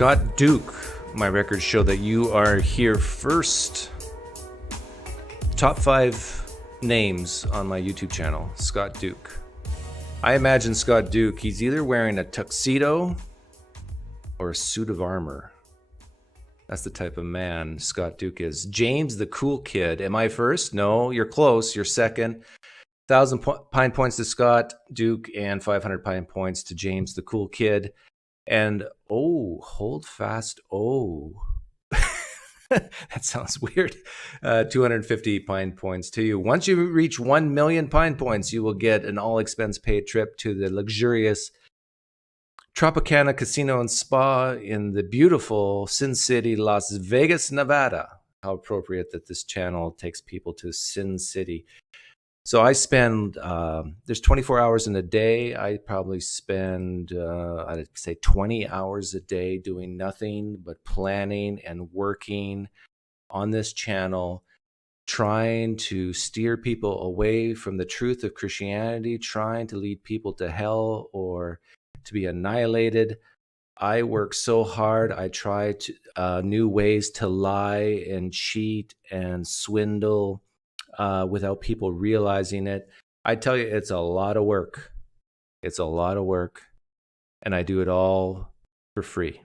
Scott Duke, my records show that you are here first. Top 5 names on my YouTube channel, Scott Duke. I imagine Scott Duke, he's either wearing a tuxedo or a suit of armor. That's the type of man Scott Duke is. James the Cool Kid. Am I first? No, you're close. You're second. 1,000 Pine Points to Scott Duke and 500 Pine Points to James the Cool Kid. And, oh, hold fast, oh. That sounds weird. 250 Pine Points to you. Once you reach 1 million Pine Points, you will get an all-expense-paid trip to the luxurious Tropicana Casino and Spa in the beautiful Sin City, Las Vegas, Nevada. How appropriate that this channel takes people to Sin City. So I spend, there's 24 hours in a day. I probably spend, I'd say 20 hours a day doing nothing but planning and working on this channel, trying to steer people away from the truth of Christianity, trying to lead people to hell or to be annihilated. I work so hard. I try to, new ways to lie and cheat and swindle without people realizing it. I tell you, it's a lot of work. It's a lot of work. And I do it all for free.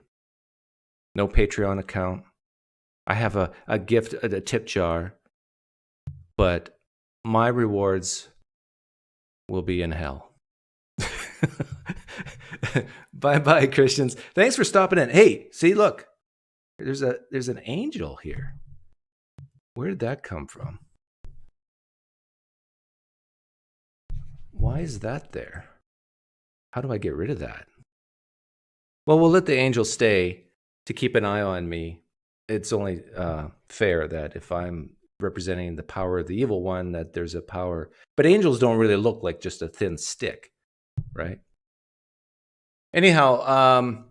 No Patreon account. I have a gift, a tip jar. But my rewards will be in hell. Bye-bye, Christians. Thanks for stopping in. Hey, see, look. There's an angel here. Where did that come from? Why is that there? How do I get rid of that? Well, we'll let the angel stay to keep an eye on me. It's only fair that if I'm representing the power of the evil one, that there's a power. But angels don't really look like just a thin stick, right? Anyhow,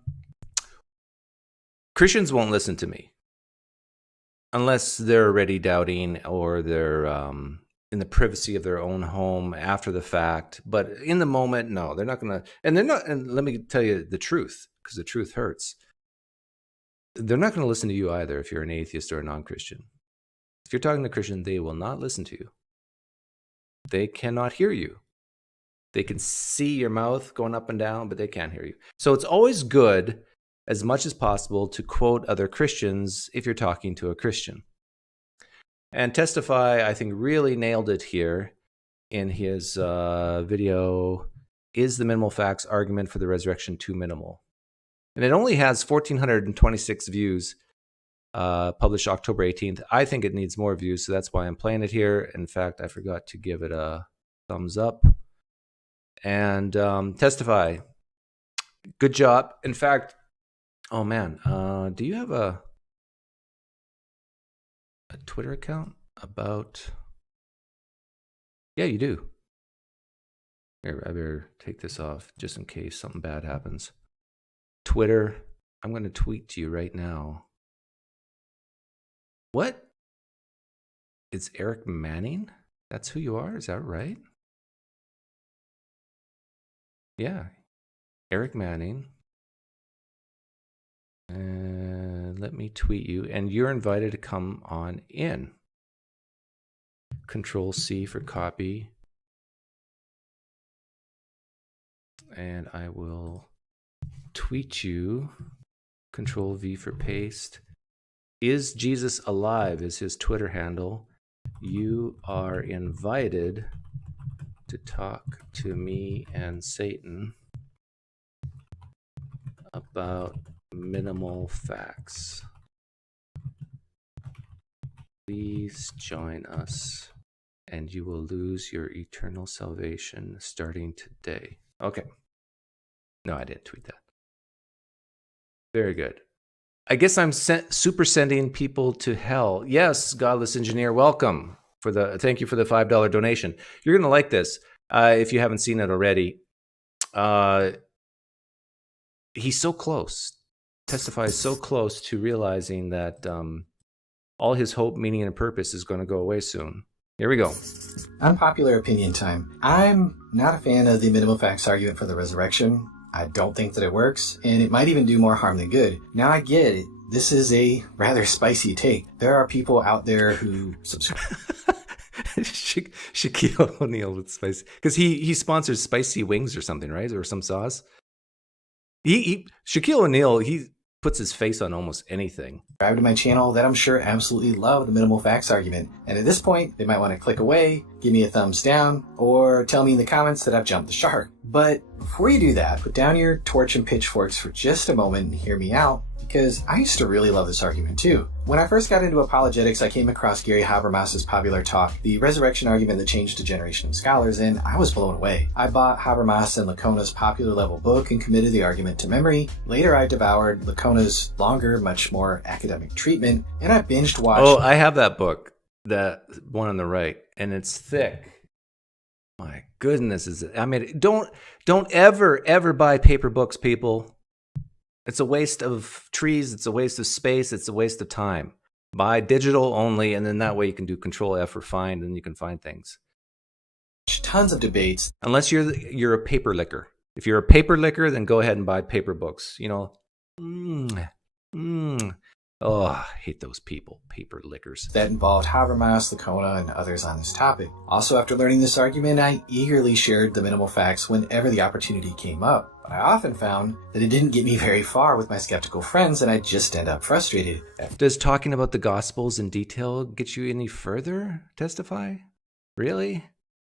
Christians won't listen to me unless they're already doubting or they're in the privacy of their own home after the fact. But in the moment, no, they're not going to. And they're not. And let me tell you the truth, because the truth hurts. They're not going to listen to you either if you're an atheist or a non-Christian. If you're talking to a Christian, they will not listen to you. They cannot hear you. They can see your mouth going up and down, but they can't hear you. So it's always good, as much as possible, to quote other Christians if you're talking to a Christian. And Testify, I think, really nailed it here in his video, Is the Minimal Facts Argument for the Resurrection Too Minimal? And it only has 1,426 views, published October 18th. I think it needs more views, so that's why I'm playing it here. In fact, I forgot to give it a thumbs up. And Testify, good job. In fact, oh man, do you have a Twitter account about? Yeah, you do. Here, I better take this off just in case something bad happens. Twitter, I'm going to tweet to you right now. What? It's Eric Manning? That's who you are? Is that right? Yeah, Eric Manning. And let me tweet you, and you're invited to come on in. Control C for copy. And I will tweet you. Control V for paste. Is Jesus alive is his Twitter handle. You are invited to talk to me and Satan about minimal facts. Please join us and you will lose your eternal salvation starting today. Okay. No, I didn't tweet that. Very good. I guess I'm super sending people to hell. Yes, Godless Engineer, welcome. Thank you for the $5 donation. You're going to like this if you haven't seen it already. He's so close. Testify is so close to realizing that all his hope, meaning, and purpose is going to go away soon. Here we go. Unpopular opinion time. I'm not a fan of the minimal facts argument for the resurrection. I don't think that it works, and it might even do more harm than good. Now I get it. This is a rather spicy take. There are people out there who subscribe. Shaquille O'Neal with spicy, because he sponsors spicy wings or something, right? Or some sauce. Shaquille O'Neal, he puts his face on almost anything. Subscribe to my channel that I'm sure absolutely love the minimal facts argument. And at this point, they might want to click away, give me a thumbs down, or tell me in the comments that I've jumped the shark. But before you do that, put down your torch and pitchforks for just a moment and hear me out, because I used to really love this argument too. When I first got into apologetics, I came across Gary Habermas's popular talk, The Resurrection Argument That Changed a Generation of Scholars, and I was blown away. I bought Habermas and Lacona's popular level book and committed the argument to memory. Later, I devoured Lacona's longer, much more academic treatment, and I binged watched... Oh, I have that book, that one on the right, and it's thick. My goodness, I mean, don't ever buy paper books, people. It's a waste of trees, it's a waste of space, it's a waste of time. Buy digital only, and then that way you can do Control F or find, and you can find things. Tons of debates. Unless you're a paper licker. If you're a paper licker, then go ahead and buy paper books. You know, Oh, I hate those people, paper lickers. That involved Habermas, Lacona, and others on this topic. Also, after learning this argument, I eagerly shared the minimal facts whenever the opportunity came up. But I often found that it didn't get me very far with my skeptical friends, and I'd just end up frustrated. Does talking about the Gospels in detail get you any further? Testify? Really?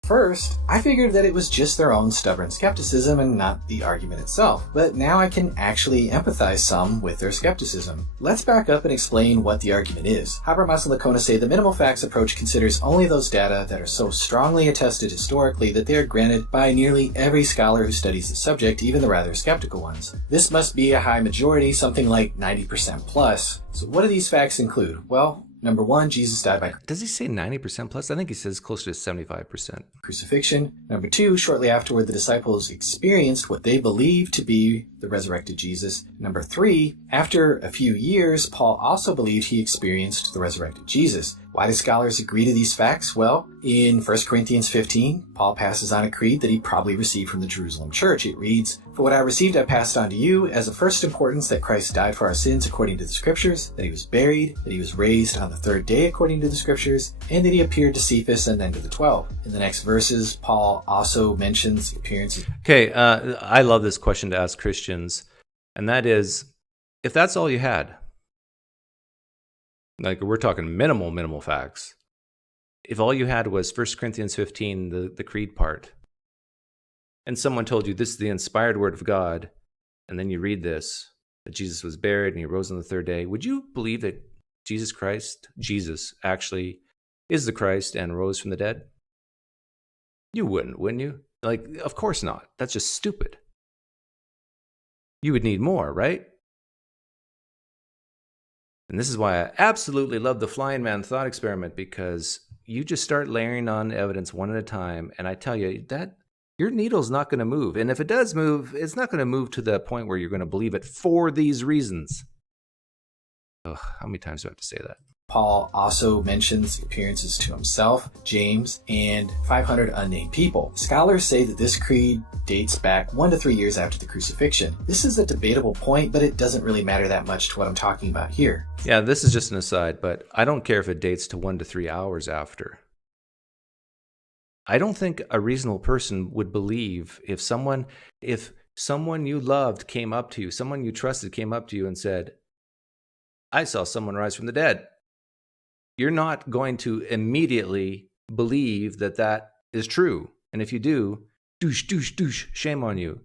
First, I figured that it was just their own stubborn skepticism and not the argument itself, but now I can actually empathize some with their skepticism. Let's back up and explain what the argument is. Habermas and Lacona say the minimal facts approach considers only those data that are so strongly attested historically that they are granted by nearly every scholar who studies the subject, even the rather skeptical ones. This must be a high majority, something like 90% plus. So what do these facts include? Well, number one, Jesus died by... Does he say 90% plus? I think he says closer to 75%. Crucifixion. Number two, shortly afterward, the disciples experienced what they believed to be the resurrected Jesus. Number three, after a few years, Paul also believed he experienced the resurrected Jesus. Why do scholars agree to these facts? Well, in 1 Corinthians 15, Paul passes on a creed that he probably received from the Jerusalem church. It reads, "For what I received I passed on to you as of first importance, that Christ died for our sins according to the Scriptures, that he was buried, that he was raised on the third day according to the Scriptures, and that he appeared to Cephas and then to the 12. In the next verses, Paul also mentions appearances... Okay, I love this question to ask Christians, and that is, if that's all you had, like we're talking minimal facts, if all you had was 1 Corinthians 15, the creed part, and someone told you this is the inspired word of God, and then you read this, that Jesus was buried and he rose on the third day, would you believe that Jesus actually is the Christ and rose from the dead? You wouldn't you? Like, of course not. That's just stupid. You would need more, right? And this is why I absolutely love the flying man thought experiment, because you just start layering on evidence one at a time, and I tell you that your needle's not going to move. And if it does move, it's not going to move to the point where you're going to believe it for these reasons. Ugh, how many times do I have to say that? Paul also mentions appearances to himself, James, and 500 unnamed people. Scholars say that this creed dates back 1 to 3 years after the crucifixion. This is a debatable point, but it doesn't really matter that much to what I'm talking about here. Yeah, this is just an aside, but I don't care if it dates to 1 to 3 hours after. I don't think a reasonable person would believe if someone you loved came up to you, someone you trusted came up to you and said, "I saw someone rise from the dead." You're not going to immediately believe that that is true. And if you do, douche, shame on you.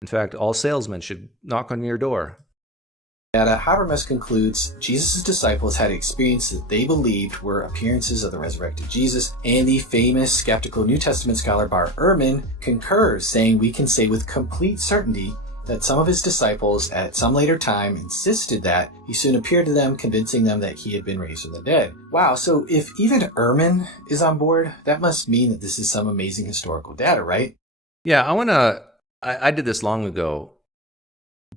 In fact, all salesmen should knock on your door. Habermas concludes Jesus' disciples had experiences that they believed were appearances of the resurrected Jesus, and the famous skeptical New Testament scholar Bar Ehrman concurs, saying we can say with complete certainty that some of his disciples at some later time insisted that he soon appeared to them, convincing them that he had been raised from the dead. Wow, so if even Ehrman is on board, that must mean that this is some amazing historical data, right? Yeah, I did this long ago,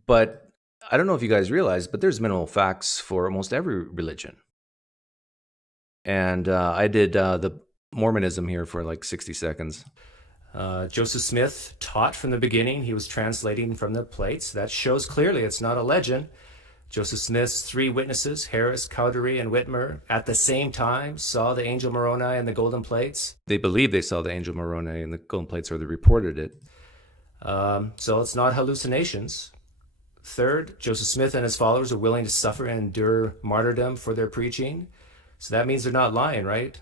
but I don't know if you guys realize, but there's minimal facts for almost every religion. And I did the Mormonism here for like 60 seconds. Joseph Smith taught from the beginning. He was translating from the plates. That shows clearly it's not a legend. Joseph Smith's 3 witnesses, Harris, Cowdery, and Whitmer, at the same time saw the angel Moroni and the golden plates. They believe they saw the angel Moroni and the golden plates, or they reported it. So it's not hallucinations. Third, Joseph Smith and his followers are willing to suffer and endure martyrdom for their preaching. So that means they're not lying, right?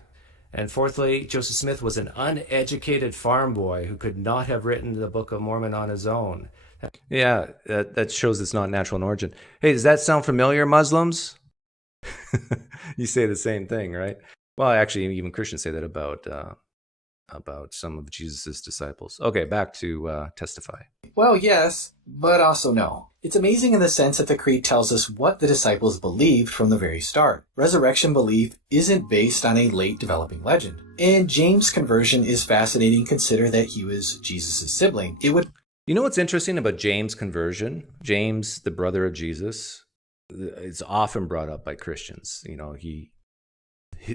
And fourthly, Joseph Smith was an uneducated farm boy who could not have written the Book of Mormon on his own. Yeah, that shows it's not natural in origin. Hey, does that sound familiar, Muslims? You say the same thing, right? Well, actually, even Christians say that about some of Jesus' disciples. Okay, back to testify. Well, yes, but also no. It's amazing in the sense that the Creed tells us what the disciples believed from the very start. Resurrection belief isn't based on a late developing legend. And James' conversion is fascinating. Consider that he was Jesus' sibling. You know what's interesting about James' conversion? James, the brother of Jesus, is often brought up by Christians. You know,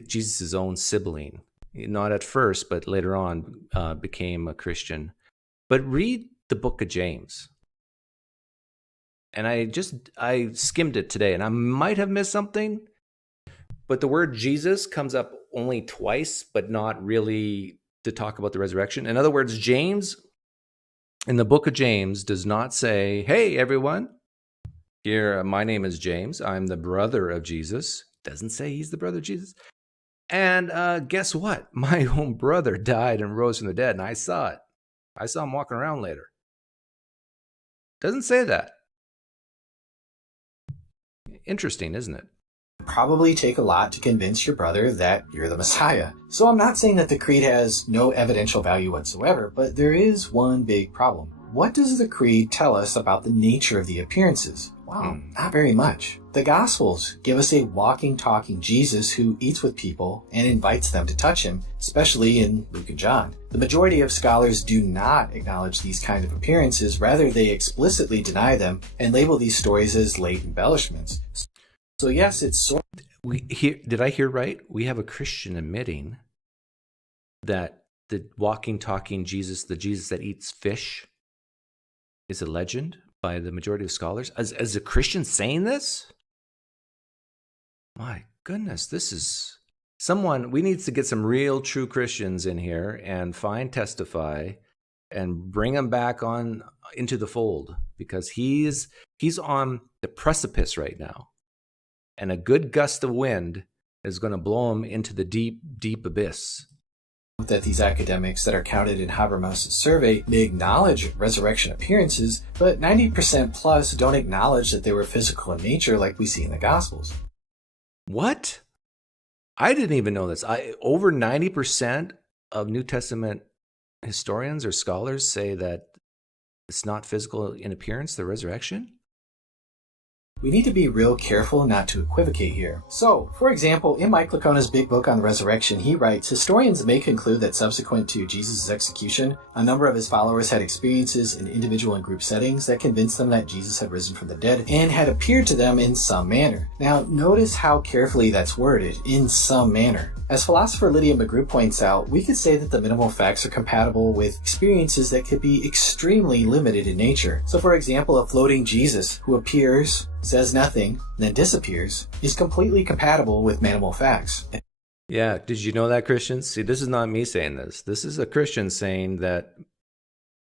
Jesus' own sibling, not at first, but later on became a Christian. But read the book of James. And I skimmed it today, and I might have missed something, but the word Jesus comes up only twice, but not really to talk about the resurrection. In other words, James, in the book of James, does not say, hey, everyone, here, my name is James. I'm the brother of Jesus. Doesn't say he's the brother of Jesus. And guess what? My own brother died and rose from the dead, and I saw it. I saw him walking around later. Doesn't say that. Interesting, isn't it? Probably take a lot to convince your brother that you're the Messiah. So I'm not saying that the Creed has no evidential value whatsoever, but there is one big problem. What does the Creed tell us about the nature of the appearances? Well, not very much. The Gospels give us a walking, talking Jesus who eats with people and invites them to touch him, especially in Luke and John. The majority of scholars do not acknowledge these kind of appearances. Rather, they explicitly deny them and label these stories as late embellishments. So yes, it's sort of... Did I hear right? We have a Christian admitting that the walking, talking Jesus, the Jesus that eats fish, is a legend by the majority of scholars. As a Christian saying this? My goodness, this is someone, we need to get some real true Christians in here and testify and bring him back on into the fold, because he's on the precipice right now. And a good gust of wind is going to blow him into the deep, deep abyss. That these academics that are counted in Habermas' survey may acknowledge resurrection appearances, but 90% plus don't acknowledge that they were physical in nature like we see in the Gospels. What? I didn't even know this. Over 90% of New Testament historians or scholars say that it's not physical in appearance, the resurrection? We need to be real careful not to equivocate here. So, for example, in Mike Lacona's big book on the resurrection, he writes, historians may conclude that subsequent to Jesus' execution, a number of his followers had experiences in individual and group settings that convinced them that Jesus had risen from the dead and had appeared to them in some manner. Now, notice how carefully that's worded, in some manner. As philosopher Tim McGrew points out, we could say that the minimal facts are compatible with experiences that could be extremely limited in nature. So for example, a floating Jesus who appears, says nothing, then disappears, is completely compatible with minimal facts. Yeah, did you know that, Christians? See, this is not me saying this. This is a Christian saying that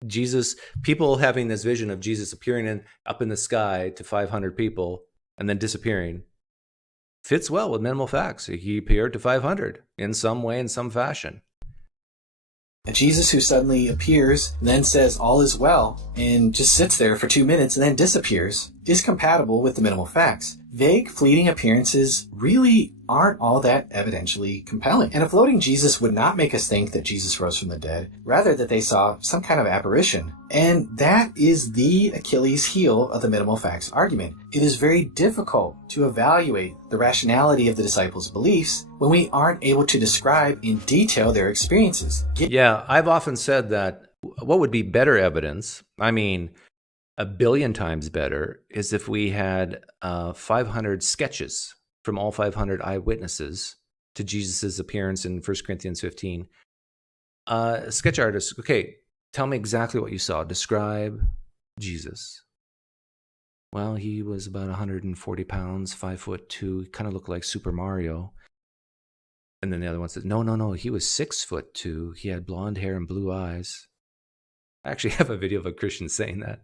Jesus, people having this vision of Jesus appearing up in the sky to 500 people and then disappearing, fits well with minimal facts. He appeared to 500 in some way, in some fashion. A Jesus who suddenly appears, then says all is well, and just sits there for 2 minutes and then disappears, is compatible with the minimal facts. Vague, fleeting appearances really aren't all that evidentially compelling. And a floating Jesus would not make us think that Jesus rose from the dead, rather that they saw some kind of apparition. And that is the Achilles heel of the minimal facts argument. It is very difficult to evaluate the rationality of the disciples' beliefs when we aren't able to describe in detail their experiences. Yeah, I've often said that what would be better evidence, I mean, 1 billion times better, is if we had 500 sketches from all 500 eyewitnesses to Jesus' appearance in 1 Corinthians 15. Sketch artist. Okay, tell me exactly what you saw. Describe Jesus. Well, he was about 140 pounds, 5'2". He kind of looked like Super Mario. And then the other one said, no, he was 6'2". He had blonde hair and blue eyes. I actually have a video of a Christian saying that.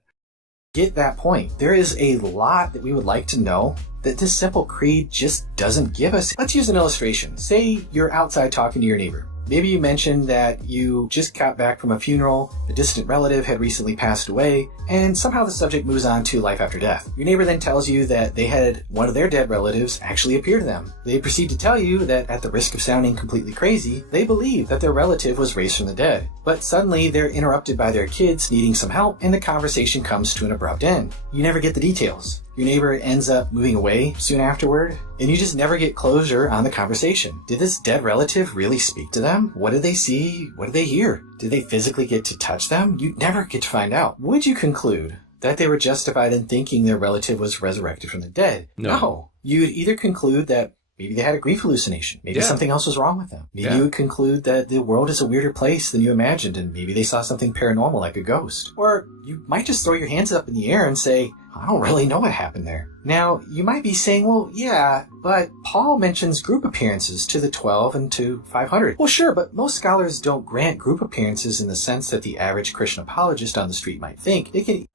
Get that point. There is a lot that we would like to know that this simple creed just doesn't give us. Let's use an illustration. Say you're outside talking to your neighbor. Maybe you mentioned that you just got back from a funeral, a distant relative had recently passed away, and somehow the subject moves on to life after death. Your neighbor then tells you that they had one of their dead relatives actually appear to them. They proceed to tell you that at the risk of sounding completely crazy, they believe that their relative was raised from the dead. But suddenly they're interrupted by their kids needing some help, and the conversation comes to an abrupt end. You never get the details. Your neighbor ends up moving away soon afterward, and you just never get closure on the conversation. Did this dead relative really speak to them? What did they see? What did they hear? Did they physically get to touch them? You never get to find out. Would you conclude that they were justified in thinking their relative was resurrected from the dead? No. You would either conclude that maybe they had a grief hallucination. Maybe something else was wrong with them. Maybe you would conclude that the world is a weirder place than you imagined, and maybe they saw something paranormal like a ghost. Or you might just throw your hands up in the air and say, I don't really know what happened there. Now, you might be saying, well, yeah, but Paul mentions group appearances to the 12 and to 500. Well, sure, but most scholars don't grant group appearances in the sense that the average Christian apologist on the street might think. They can...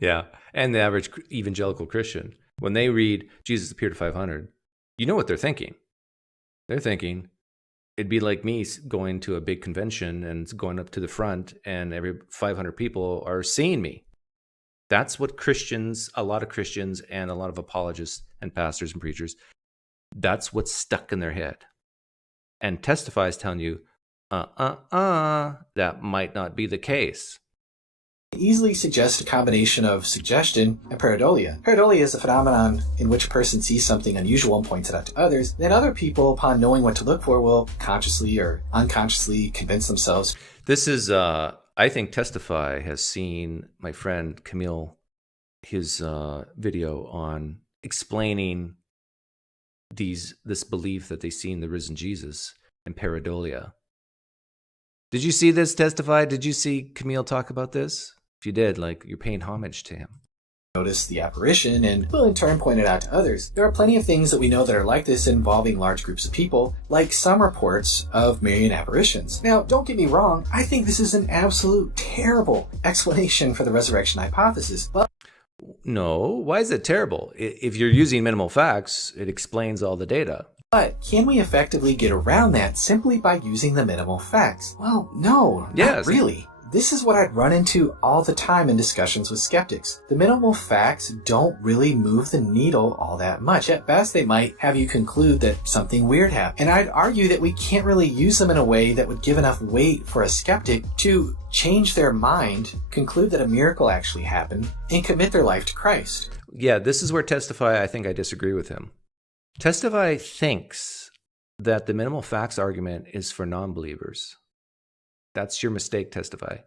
Yeah, and the average evangelical Christian, when they read Jesus appeared to 500, you know what they're thinking. They're thinking, it'd be like me going to a big convention and going up to the front and every 500 people are seeing me. That's what Christians, a lot of Christians and a lot of apologists and pastors and preachers, that's what's stuck in their head. And Testify is telling you, that might not be the case. Easily suggest a combination of suggestion and pareidolia. Pareidolia is a phenomenon in which a person sees something unusual and points it out to others. Then other people, upon knowing what to look for, will consciously or unconsciously convince themselves. This is, I think Testify has seen my friend Kamil, his video on explaining this belief that they see in the risen Jesus and pareidolia. Did you see this, Testify? Did you see Kamil talk about this? If you did, like, you're paying homage to him. Notice the apparition and will in turn point it out to others. There are plenty of things that we know that are like this involving large groups of people, like some reports of Marian apparitions. Now, don't get me wrong, I think this is an absolute terrible explanation for the resurrection hypothesis, but... No, why is it terrible? If you're using minimal facts, it explains all the data. But can we effectively get around that simply by using the minimal facts? Well, no, not really. This is what I'd run into all the time in discussions with skeptics. The minimal facts don't really move the needle all that much. At best, they might have you conclude that something weird happened. And I'd argue that we can't really use them in a way that would give enough weight for a skeptic to change their mind, conclude that a miracle actually happened, and commit their life to Christ. Yeah, this is where Testify, I think I disagree with him. Testify thinks that the minimal facts argument is for non-believers. That's your mistake, Testify.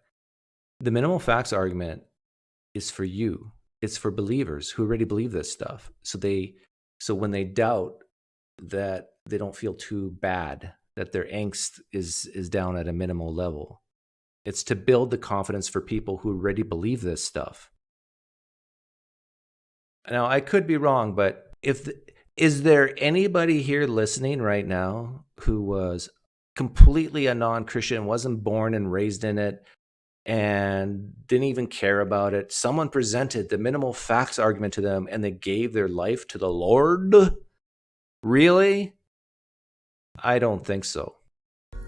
The minimal facts argument is for you. It's for believers who already believe this stuff. So when they doubt, that they don't feel too bad, that their angst is down at a minimal level. It's to build the confidence for people who already believe this stuff. Now, I could be wrong, but is there anybody here listening right now who was completely a non-Christian, wasn't born and raised in it, and didn't even care about it? Someone presented the minimal facts argument to them and they gave their life to the Lord? Really? I don't think so.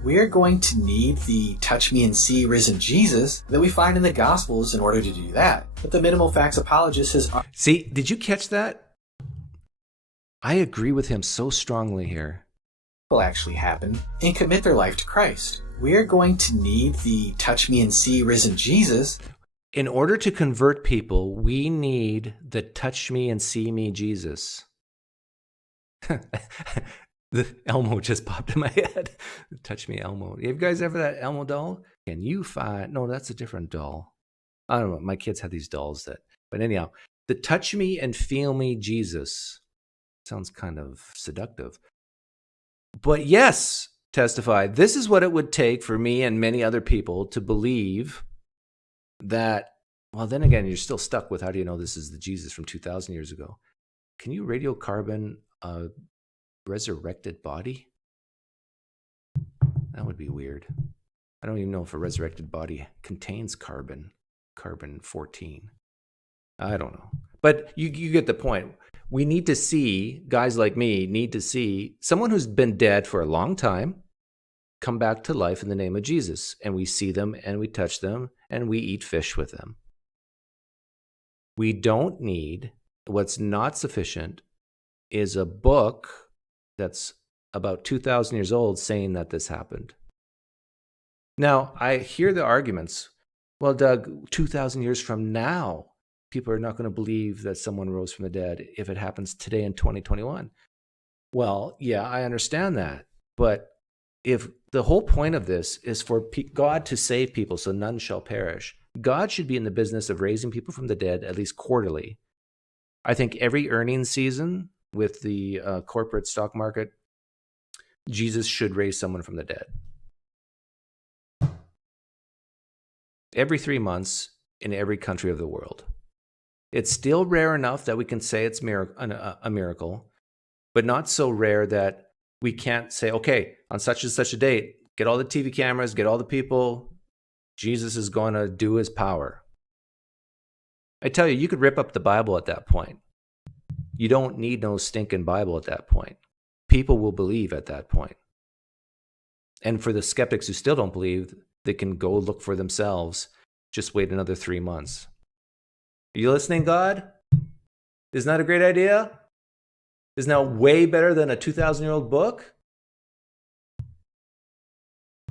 We're going to need the touch me and see risen Jesus that we find in the Gospels in order to do that. But the minimal facts apologist has... See, did you catch that? I agree with him so strongly here. ...will actually happen and commit their life to Christ. We're going to need the touch me and see risen Jesus. In order to convert people, we need the touch me and see me Jesus. The Elmo just popped in my head. Touch me Elmo. You guys ever that Elmo doll? Can you find... No, that's a different doll. I don't know. My kids had these dolls that... But anyhow, the touch me and feel me Jesus sounds kind of seductive. But yes, testified, this is what it would take for me and many other people to believe that, well, then again, you're still stuck with how do you know this is the Jesus from 2,000 years ago? Can you radiocarbon a resurrected body? That would be weird. I don't even know if a resurrected body contains carbon 14. I don't know. But you get the point. We need to see, guys like me need to see someone who's been dead for a long time come back to life in the name of Jesus. And we see them and we touch them and we eat fish with them. We don't need, what's not sufficient is a book that's about 2,000 years old saying that this happened. Now, I hear the arguments. Well, Doug, 2,000 years from now, people are not going to believe that someone rose from the dead if it happens today in 2021. Well, yeah, I understand that. But if the whole point of this is for God to save people so none shall perish, God should be in the business of raising people from the dead at least quarterly. I think every earnings season with the corporate stock market, Jesus should raise someone from the dead. Every 3 months in every country of the world. It's still rare enough that we can say it's a miracle, but not so rare that we can't say, okay, on such and such a date, get all the TV cameras, get all the people, Jesus is going to do his power. I tell you, you could rip up the Bible at that point. You don't need no stinking Bible at that point. People will believe at that point. And for the skeptics who still don't believe, they can go look for themselves. Just wait another 3 months. Are you listening, God? Isn't that a great idea? Isn't that way better than a 2,000-year-old book?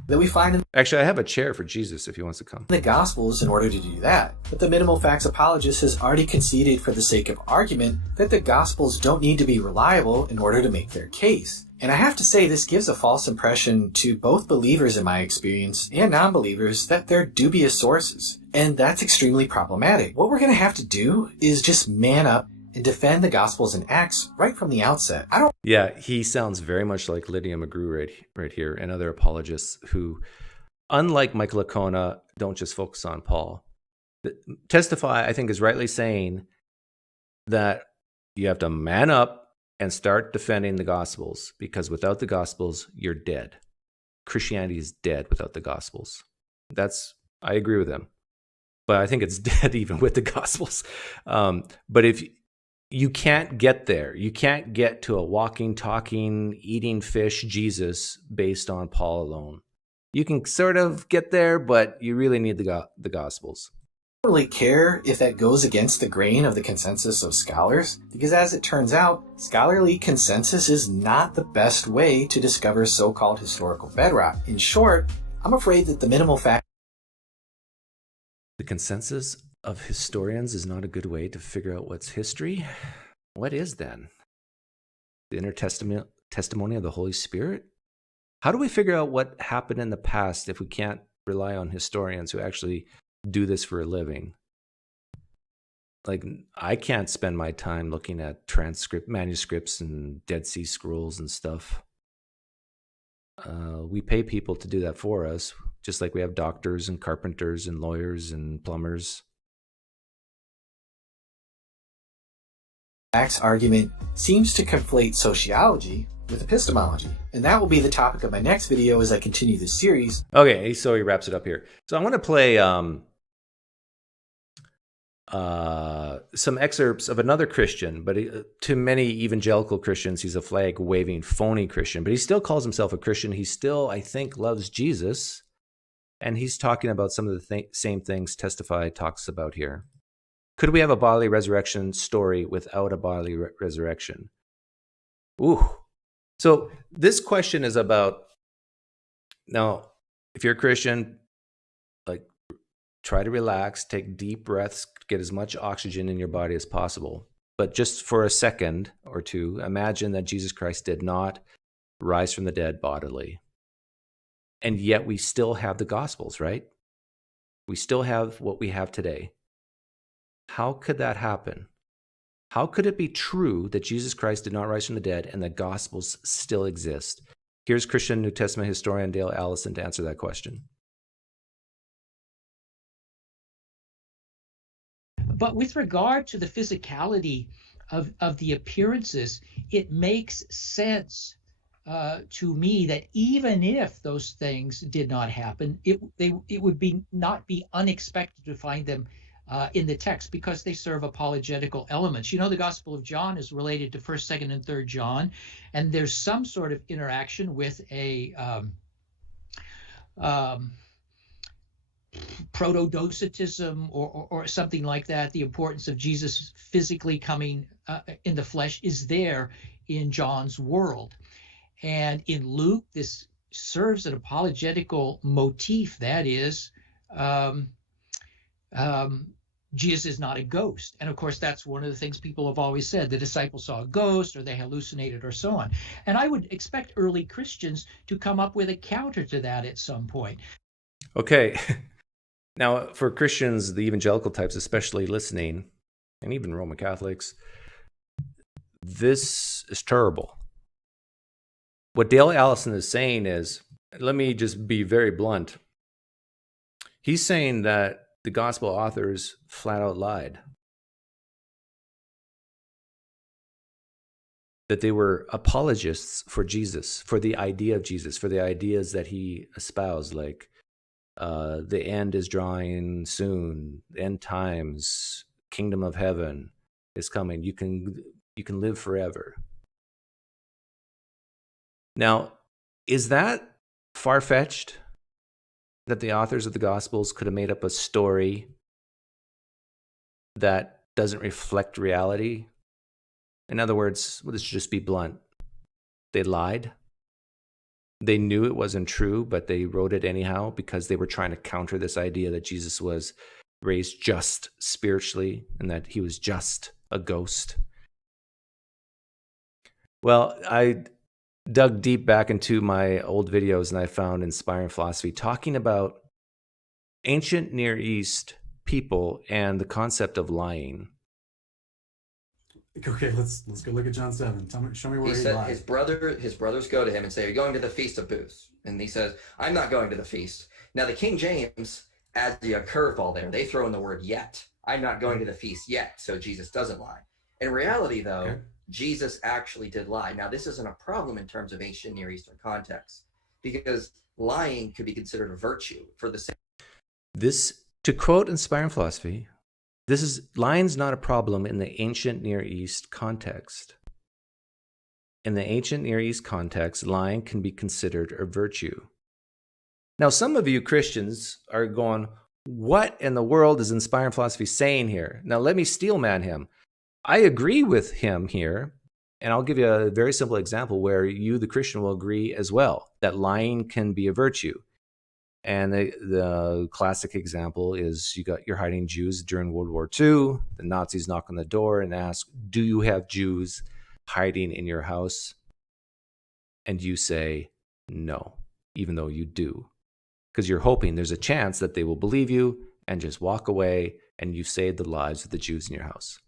That we find in Actually, I have a chair for Jesus if he wants to come. the Gospels in order to do that. But the minimal facts apologist has already conceded for the sake of argument that the Gospels don't need to be reliable in order to make their case. And I have to say this gives a false impression to both believers in my experience and non-believers that they're dubious sources. And that's extremely problematic. What we're going to have to do is just man up and defend the Gospels and Acts right from the outset. Yeah, he sounds very much like Lydia McGrew right here and other apologists who, unlike Michael Licona, don't just focus on Paul. Testify, I think, is rightly saying that you have to man up and start defending the Gospels, because without the Gospels, you're dead. Christianity is dead without the Gospels. I agree with him. But I think it's dead even with the Gospels. But if you can't get there, you can't get to a walking, talking, eating fish Jesus based on Paul alone. You can sort of get there, but you really need the Gospels. I don't really care if that goes against the grain of the consensus of scholars, because as it turns out, scholarly consensus is not the best way to discover so-called historical bedrock. In short, I'm afraid that the minimal fact The consensus of historians is not a good way to figure out what's history. What is then? The inner testimony of the Holy Spirit? How do we figure out what happened in the past if we can't rely on historians who actually do this for a living? Like, I can't spend my time looking at manuscripts and Dead Sea Scrolls and stuff. We pay people to do that for us, just like we have doctors and carpenters and lawyers and plumbers. Acts argument seems to conflate sociology with epistemology, and that will be the topic of my next video as I continue this series. Okay, so he wraps it up here. So I'm going to play some excerpts of another Christian, but to many evangelical Christians, he's a flag-waving, phony Christian, but he still calls himself a Christian. He still, I think, loves Jesus, and he's talking about some of the same things Testify talks about here. Could we have a bodily resurrection story without a bodily resurrection? Ooh. So this question is about, now, if you're a Christian, like, try to relax, take deep breaths, get as much oxygen in your body as possible. But just for a second or two, imagine that Jesus Christ did not rise from the dead bodily. And yet we still have the Gospels, right? We still have what we have today. How could that happen? How could it be true that Jesus Christ did not rise from the dead and the Gospels still exist? Here's Christian New Testament historian Dale Allison to answer that question. But with regard to the physicality of the appearances, it makes sense to me that even if those things did not happen, it would not be unexpected to find them in the text, because they serve apologetical elements. You know, the Gospel of John is related to 1st, 2nd, and 3rd John, and there's some sort of interaction with a proto-docetism or something like that. The importance of Jesus physically coming in the flesh is there in John's world. And in Luke, this serves an apologetical motif, that is, Jesus is not a ghost. And of course, that's one of the things people have always said. The disciples saw a ghost, or they hallucinated, or so on. And I would expect early Christians to come up with a counter to that at some point. Okay. Now, for Christians, the evangelical types, especially listening, and even Roman Catholics, this is terrible. What Dale Allison is saying is, let me just be very blunt. He's saying that the gospel authors flat out lied. That they were apologists for Jesus, for the idea of Jesus, for the ideas that he espoused, like the end is drawing soon, end times, kingdom of heaven is coming. You can live forever. Now, is that far-fetched that the authors of the Gospels could have made up a story that doesn't reflect reality? In other words, let's just be blunt. They lied. They knew it wasn't true, but they wrote it anyhow because they were trying to counter this idea that Jesus was raised just spiritually and that he was just a ghost. Well, I dug deep back into my old videos and I found Inspiring Philosophy talking about ancient Near East people and the concept of lying. Okay, let's go look at John 7. Show me where he lied. His brothers go to him and say, "Are you going to the Feast of Booths?" And he says, "I'm not going to the feast." Now the King James adds a curveball there. They throw in the word "yet." I'm not going to the feast yet, so Jesus doesn't lie. In reality, though, okay, Jesus actually did lie. Now this isn't a problem in terms of ancient Near Eastern context, because lying could be considered a virtue for the same. This, to quote Inspiring Philosophy, lying's not a problem in the ancient Near East context. In the ancient Near East context, lying can be considered a virtue. Now, some of you Christians are going, what in the world is Inspiring Philosophy saying here? Now, let me steelman him. I agree with him here, and I'll give you a very simple example where you, the Christian, will agree as well, that lying can be a virtue. And the classic example is you're hiding Jews during World War II. The Nazis knock on the door and ask, "Do you have Jews hiding in your house?" And you say, "No," even though you do. Because you're hoping there's a chance that they will believe you and just walk away and you've saved the lives of the Jews in your house.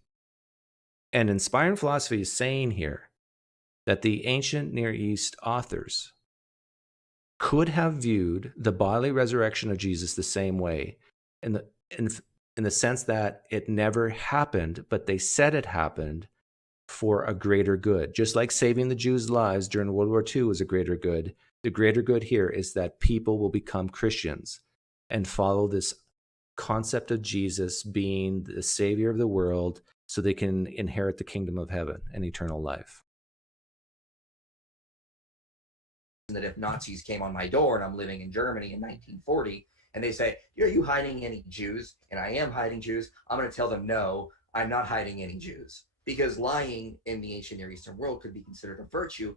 And Inspiring Philosophy is saying here that the ancient Near East authors could have viewed the bodily resurrection of Jesus the same way, in the sense that it never happened, but they said it happened for a greater good. Just like saving the Jews' lives during World War II was a greater good, the greater good here is that people will become Christians and follow this concept of Jesus being the Savior of the world so they can inherit the kingdom of heaven and eternal life. That if Nazis came on my door and I'm living in Germany in 1940 and they say, "Are you hiding any Jews?" and I am hiding Jews, I'm going to tell them, "No, I'm not hiding any Jews." Because lying in the ancient Near Eastern world could be considered a virtue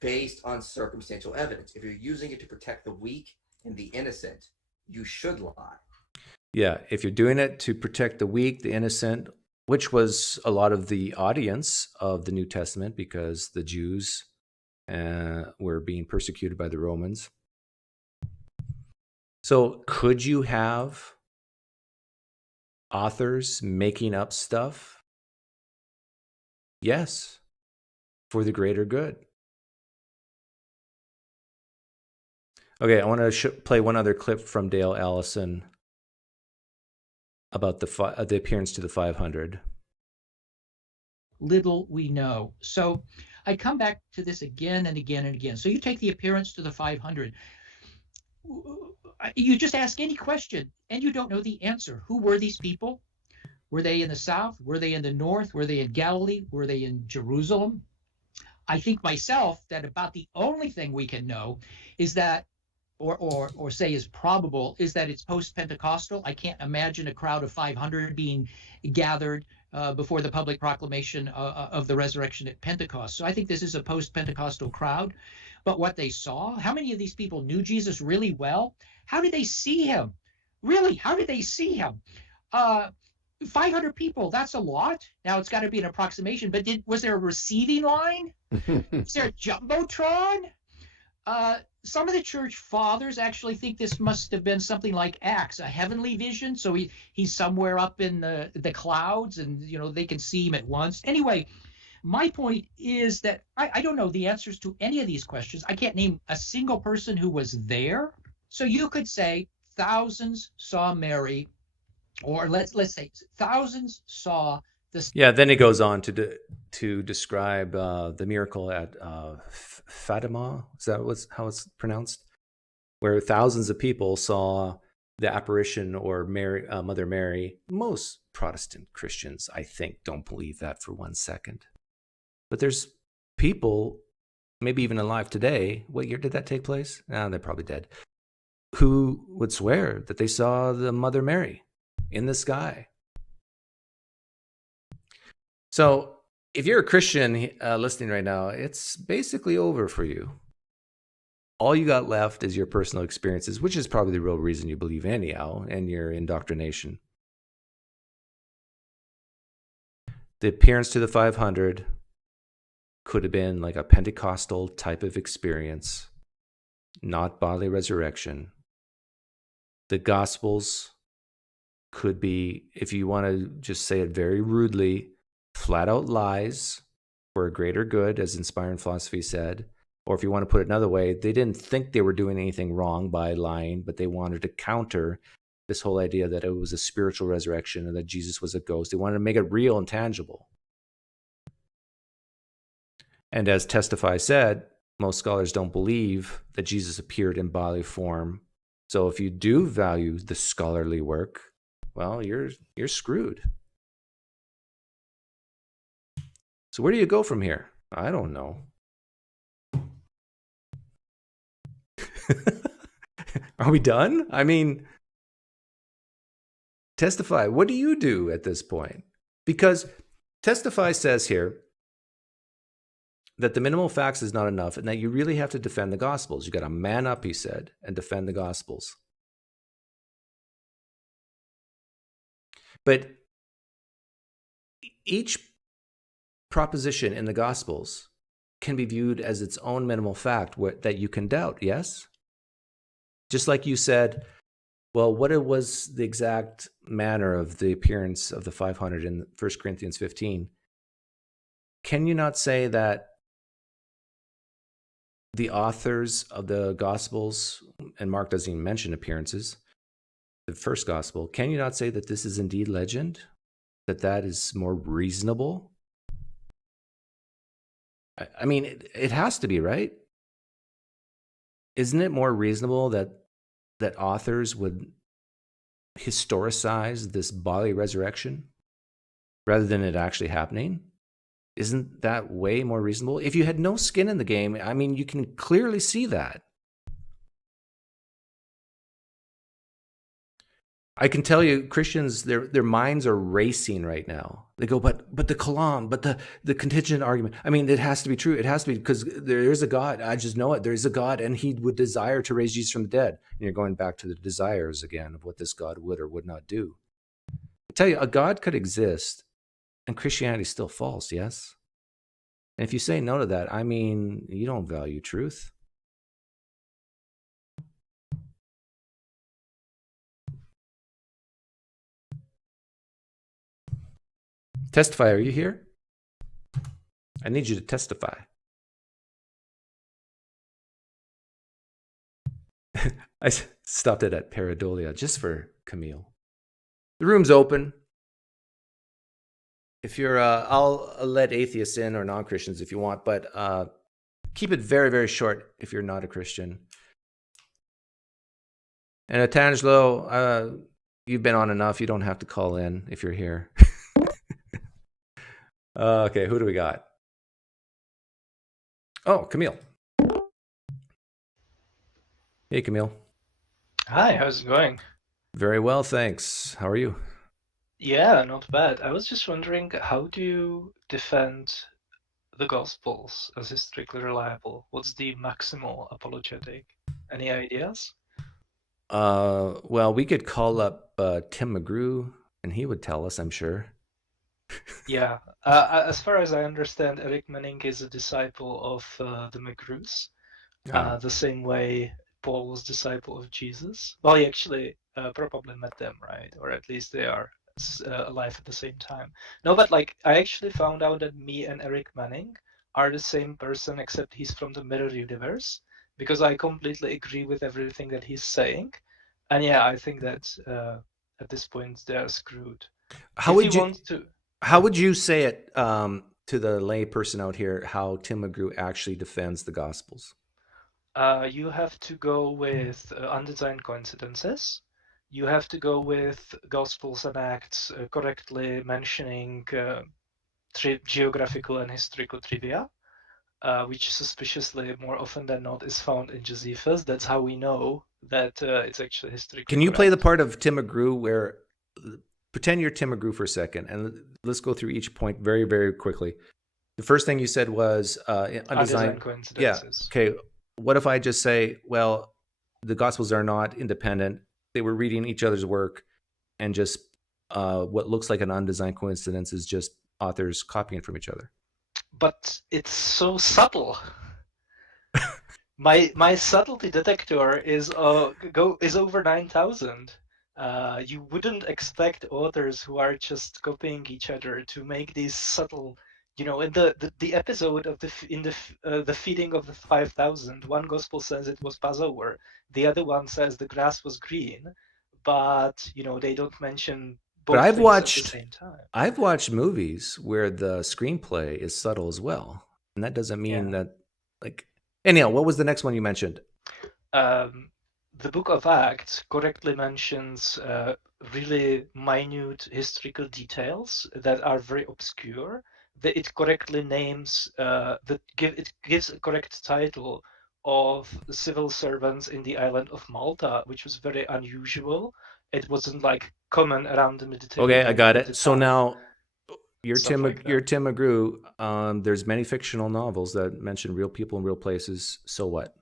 based on circumstantial evidence. If you're using it to protect the weak and the innocent, you should lie. Yeah, if you're doing it to protect the weak, the innocent, which was a lot of the audience of the New Testament, because the Jews were being persecuted by the Romans. So could you have authors making up stuff? Yes, for the greater good. Okay, I want to play one other clip from Dale Allison about the appearance to the 500. Little we know. So I come back to this again and again and again. So you take the appearance to the 500. You just ask any question and you don't know the answer. Who were these people? Were they in the south? Were they in the north? Were they in Galilee? Were they in Jerusalem? I think myself that about the only thing we can know is that, or say is probable, is that it's post-Pentecostal. I can't imagine a crowd of 500 being gathered before the public proclamation of the resurrection at Pentecost. So I think this is a post-Pentecostal crowd. But what they saw, how many of these people knew Jesus really well? How did they see him? Really, how did they see him? 500 people, that's a lot. Now it's got to be an approximation, but was there a receiving line? Is there a jumbotron? Some of the church fathers actually think this must have been something like Acts, a heavenly vision. So he's somewhere up in the clouds and, they can see him at once. Anyway, my point is that I don't know the answers to any of these questions. I can't name a single person who was there. So you could say thousands saw Mary, or let's say thousands saw the... Yeah, then it goes on to describe the miracle at Fatima. Is that how it's pronounced? Where thousands of people saw the apparition or Mother Mary. Most Protestant Christians, I think, don't believe that for 1 second. But there's people, maybe even alive today. What year did that take place? They're probably dead. Who would swear that they saw the Mother Mary in the sky. So if you're a Christian listening right now, it's basically over for you. All you got left is your personal experiences, which is probably the real reason you believe anyhow, and your indoctrination. The appearance to the 500 could have been like a Pentecostal type of experience, not bodily resurrection. The Gospels could be, if you want to just say it very rudely, flat out lies for a greater good, as inspiring philosophy said. Or if you want to put it another way, they didn't think they were doing anything wrong by lying, but they wanted to counter this whole idea that it was a spiritual resurrection and that Jesus was a ghost. They wanted to make it real and tangible. And as Testify said, most scholars don't believe that Jesus appeared in bodily form. So if you do value the scholarly work, well, you're screwed. So where do you go from here? I don't know. Are we done? I mean, Testify, what do you do at this point? Because Testify says here that the minimal facts is not enough and that you really have to defend the Gospels. You got to man up, he said, and defend the Gospels. But each proposition in the Gospels can be viewed as its own minimal fact that you can doubt, yes? Just like you said, well, what was the exact manner of the appearance of the 500 in 1 Corinthians 15? Can you not say that the authors of the Gospels, and Mark doesn't even mention appearances, the first Gospel, can you not say that this is indeed legend? That is more reasonable? I mean, it has to be, right? Isn't it more reasonable that authors would historicize this bodily resurrection rather than it actually happening? Isn't that way more reasonable? If you had no skin in the game, I mean, you can clearly see that. I can tell you, Christians, their minds are racing right now. They go, but the kalam, but the contingent argument. I mean, it has to be true. It has to be, because there is a God. I just know it. There is a God, and he would desire to raise Jesus from the dead. And you're going back to the desires again of what this God would or would not do. I tell you, a God could exist, and Christianity is still false, yes? And if you say no to that, I mean, you don't value truth. Testify, are you here? I need you to testify. I stopped it at pareidolia just for Kamil. The room's open. If you're, I'll let atheists in or non-Christians if you want, but keep it very, very short if you're not a Christian. And Atangelo, you've been on enough. You don't have to call in if you're here. Okay, who do we got? Oh, Kamil. Hey, Kamil. Hi, how's it going? Very well, thanks. How are you? Yeah, not bad. I was just wondering, how do you defend the Gospels as historically reliable? What's the maximal apologetic? Any ideas? Well, we could call up Tim McGrew, and he would tell us, I'm sure. Yeah, as far as I understand, Eric Manning is a disciple of the McGrews, the same way Paul was disciple of Jesus. Well, he actually probably met them, right? Or at least they are alive at the same time. No, but like I actually found out that me and Eric Manning are the same person, except he's from the mirror universe, because I completely agree with everything that he's saying. And yeah, I think that at this point they're screwed. How would you say it to the lay person out here how Tim McGrew actually defends the Gospels? You have to go with undesigned coincidences. You have to go with Gospels and Acts correctly mentioning geographical and historical trivia, which suspiciously more often than not is found in Josephus. That's how we know that it's actually historically Can you correct. play the part of Tim McGrew where, pretend you're Tim McGrew for a second, and let's go through each point very, very quickly. The first thing you said was undesigned coincidences. Yeah, okay. What if I just say, well, the Gospels are not independent. They were reading each other's work, and just what looks like an undesigned coincidence is just authors copying from each other. But it's so subtle. My subtlety detector is over 9,000. You wouldn't expect authors who are just copying each other to make these subtle. You know, in the episode of the feeding of the 5,000, one gospel says it was Passover, the other one says the grass was green, but you know they don't mention both things at the same time. I've watched movies where the screenplay is subtle as well, and that doesn't mean that like. Anyhow, what was the next one you mentioned? The Book of Acts correctly mentions really minute historical details that are very obscure. It correctly names it gives a correct title of civil servants in the island of Malta, which was very unusual. It wasn't like common around the Mediterranean. Okay, I got it. So now you're Tim McGrew. There's many fictional novels that mention real people and real places. So what?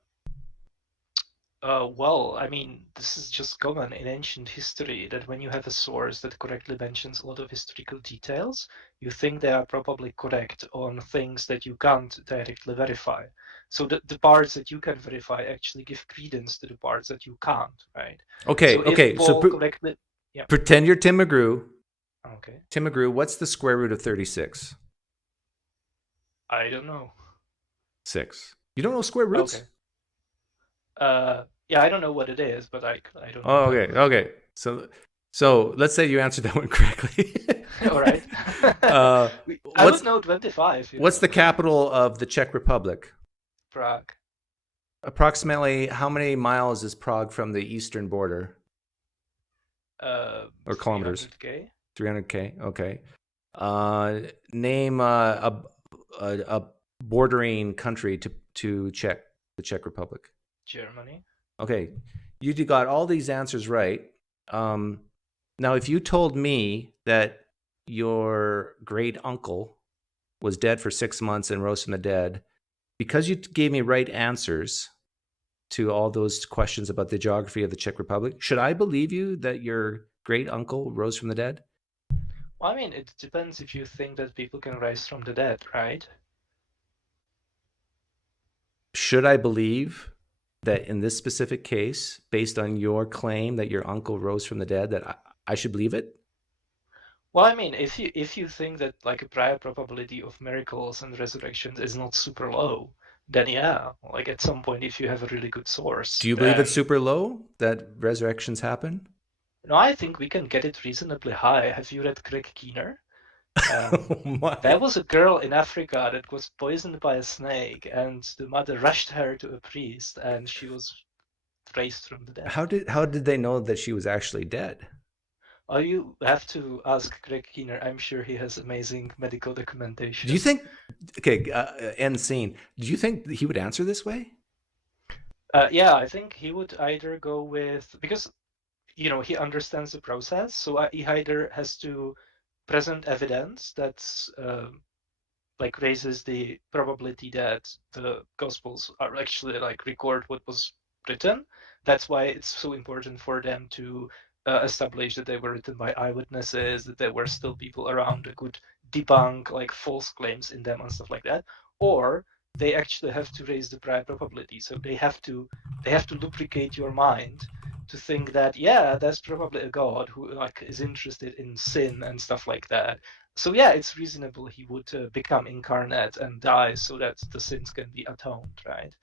Well, I mean, this is just common in ancient history that when you have a source that correctly mentions a lot of historical details, you think they are probably correct on things that you can't directly verify. So the parts that you can verify actually give credence to the parts that you can't, right? Okay. So pretend you're Tim McGrew. Okay. Tim McGrew, what's the square root of 36? I don't know. 6. You don't know square roots? Okay. Yeah, I don't know what it is, but I don't know. Oh, okay. So let's say you answered that one correctly. All right. I would know 25. What's the capital of the Czech Republic? Prague. Approximately how many miles is Prague from the eastern border? Or kilometers? 300K. 300K. Okay. Name a bordering country to the Czech Republic. Germany. Okay, you got all these answers right. Now, if you told me that your great uncle was dead for 6 months and rose from the dead, because you gave me right answers to all those questions about the geography of the Czech Republic, should I believe you that your great uncle rose from the dead? Well, I mean, it depends if you think that people can rise from the dead, right? Should I believe that in this specific case, based on your claim that your uncle rose from the dead, that I should believe it? Well, I mean, if you think that like a prior probability of miracles and resurrections is not super low, then yeah, like at some point, if you have a really good source, Do you believe it's then super low that resurrections happen? no, I think we can get it reasonably high. Have you read Greg Keener? Oh There my. was a girl in Africa that was poisoned by a snake, and the mother rushed her to a priest, and she was raised from the dead. How did they know that she was actually dead? Oh, you have to ask Greg Keener. I'm sure he has amazing medical documentation. Do you think? Okay, end scene. Do you think he would answer this way? Yeah, I think he would either go with, because he understands the process, so he either has to present evidence that's like raises the probability that the gospels are actually like record what was written. That's why it's so important for them to establish that they were written by eyewitnesses, that there were still people around that could debunk like false claims in them and stuff like that. Or they actually have to raise the prior probability, so they have to lubricate your mind to think that yeah, there's probably a God who like is interested in sin and stuff like that. So yeah, it's reasonable he would become incarnate and die so that the sins can be atoned, right?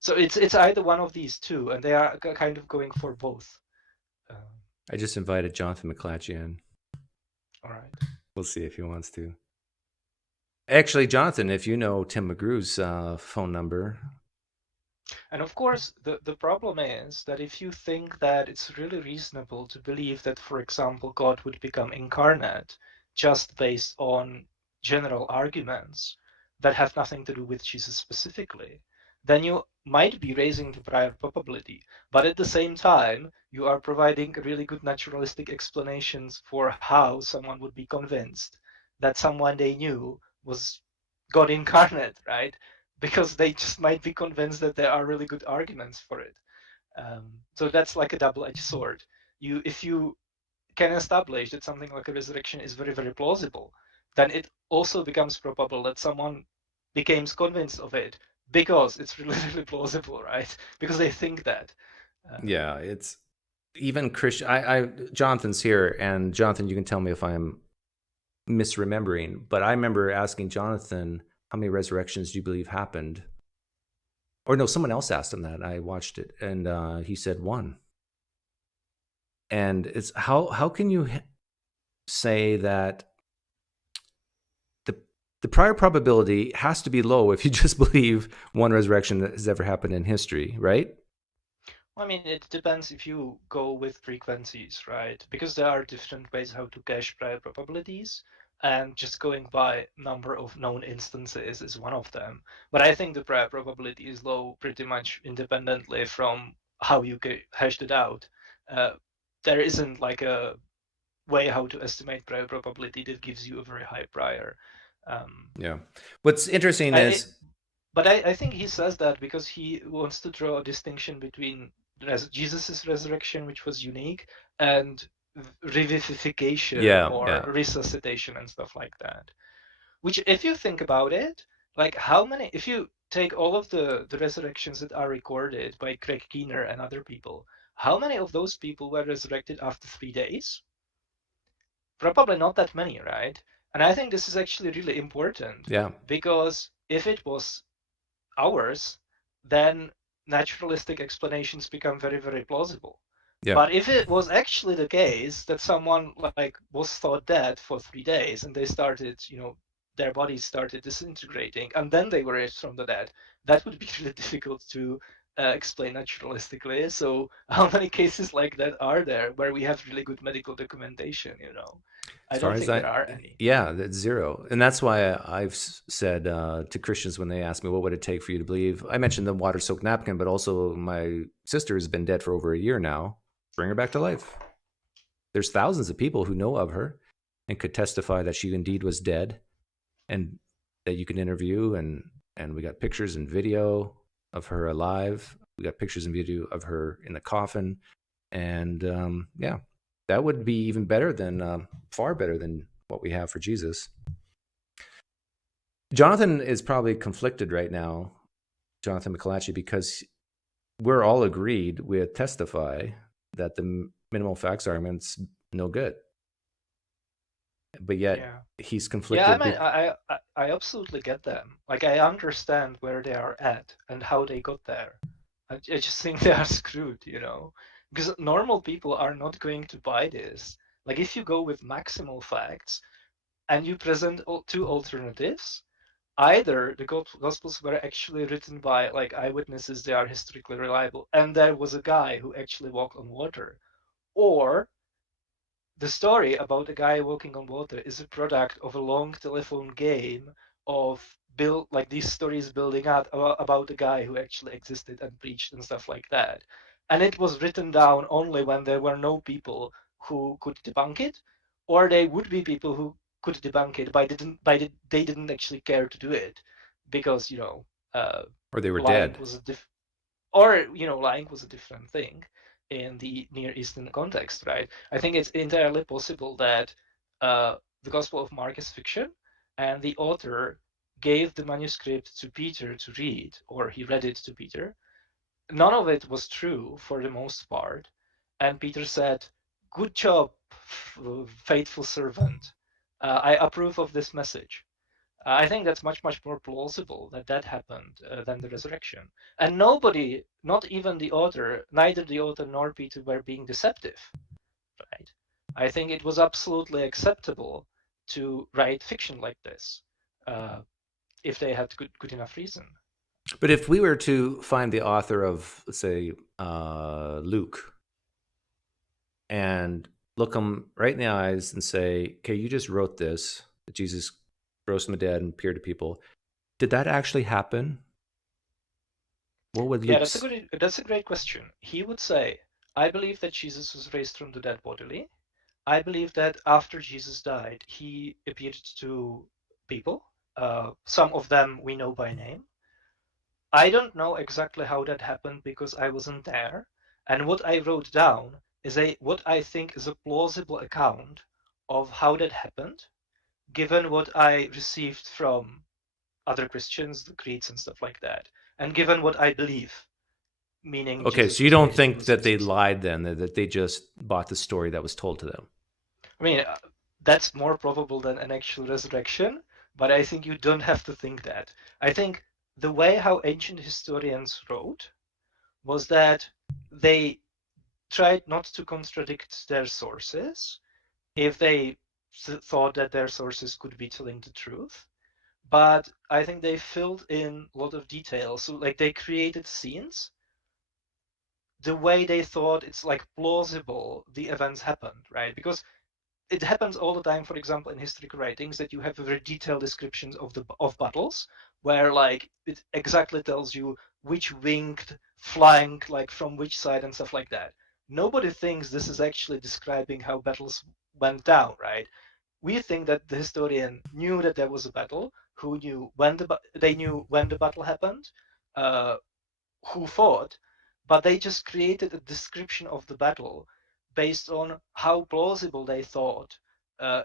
So it's either one of these two, and they are kind of going for both. I just invited Jonathan McClatchy in. All right. We'll see if he wants to. Actually, Jonathan, if you know Tim McGrew's phone number. And of course, the problem is that if you think that it's really reasonable to believe that, for example, God would become incarnate just based on general arguments that have nothing to do with Jesus specifically, then you might be raising the prior probability. But at the same time, you are providing really good naturalistic explanations for how someone would be convinced that someone they knew was God incarnate, right? Because they just might be convinced that there are really good arguments for it. So that's like a double-edged sword. If you can establish that something like a resurrection is very, very plausible, then it also becomes probable that someone becomes convinced of it because it's really, really plausible, right? Because they think that. Yeah, it's even Christian. Jonathan's here, and Jonathan, you can tell me if I'm misremembering, but I remember asking Jonathan, how many resurrections do you believe happened? Or no, someone else asked him that. I watched it, and he said one. And it's how can you say that the prior probability has to be low if you just believe one resurrection that has ever happened in history, right? I mean, it depends if you go with frequencies, right? Because there are different ways how to cache prior probabilities, and just going by number of known instances is one of them. But I think the prior probability is low pretty much independently from how you hashed it out. There isn't like a way how to estimate prior probability that gives you a very high prior. Yeah. What's interesting is... But I think he says that because he wants to draw a distinction between Jesus' resurrection, which was unique, and revivification or resuscitation and stuff like that. Which, if you think about it, like if you take all of the resurrections that are recorded by Craig Keener and other people, how many of those people were resurrected after 3 days? Probably not that many, right? And I think this is actually really important. Yeah. Because if it was hours, then naturalistic explanations become very, very plausible. Yeah. But if it was actually the case that someone like was thought dead for 3 days and they started, their bodies started disintegrating and then they were raised from the dead, that would be really difficult to explain naturalistically. So how many cases like that are there where we have really good medical documentation, I don't think there are any. Yeah, that's zero. And that's why I've said to Christians when they ask me, what would it take for you to believe? I mentioned the water-soaked napkin, but also my sister has been dead for over a year now. Bring her back to life. There's thousands of people who know of her and could testify that she indeed was dead and that you can interview. And we got pictures and video of her alive. We got pictures and video of her in the coffin. And yeah. That would be even better than, far better than what we have for Jesus. Jonathan is probably conflicted right now, Jonathan McClatchy, because we're all agreed with Testify that the minimal facts argument's no good. but yet Yeah. he's Yeah, conflicted. I mean, I absolutely get them. Like, I understand where they are at and how they got there. I just think they are screwed, you know, because normal people are not going to buy this. Like, if you go with maximal facts and you present two alternatives, either the Gospels were actually written by like eyewitnesses, they are historically reliable, and there was a guy who actually walked on water, or the story about a guy walking on water is a product of a long telephone game of build like these stories building out about a guy who actually existed and preached and stuff like that. And it was written down only when there were no people who could debunk it, or they would be people who could debunk it, but they didn't actually care to do it because Or they were lying dead. was a or lying was a different thing in the Near Eastern context, right? I think it's entirely possible that the Gospel of Mark is fiction, and the author gave the manuscript to Peter to read, or he read it to Peter. None of it was true for the most part, and Peter said, "Good job, faithful servant. I approve of this message." I think that's much, much more plausible that that happened than the resurrection. And nobody, not even the author, neither the author nor Peter were being deceptive, right? I think it was absolutely acceptable to write fiction like this if they had good enough reason. But if we were to find the author of, let's say, Luke, and look him right in the eyes and say, okay, you just wrote this, that Jesus rose from the dead and appeared to people. Did that actually happen? What would Yeah, Luke that's a great question. He would say, I believe that Jesus was raised from the dead bodily. I believe that after Jesus died, he appeared to people. Some of them we know by name. I don't know exactly how that happened because I wasn't there. And what I wrote down is what I think is a plausible account of how that happened, given what I received from other Christians, the creeds and stuff like that, and given what I believe, meaning Okay, Jesus so you was don't raised from think the that they 6th. lied then, that they just bought the story that was told to them? I mean, that's more probable than an actual resurrection, but I think you don't have to think that. I think the way how ancient historians wrote was that they tried not to contradict their sources if they thought that their sources could be telling the truth. But I think they filled in a lot of detail. So like they created scenes the way they thought it's like plausible the events happened, right? Because it happens all the time, for example, in historical writings, that you have very detailed descriptions of battles, where like it exactly tells you which winged flank, like from which side and stuff like that. Nobody thinks this is actually describing how battles went down, right? We think that the historian knew that there was a battle, who knew when they knew when the battle happened, uh, who fought, but they just created a description of the battle based on how plausible they thought. Uh,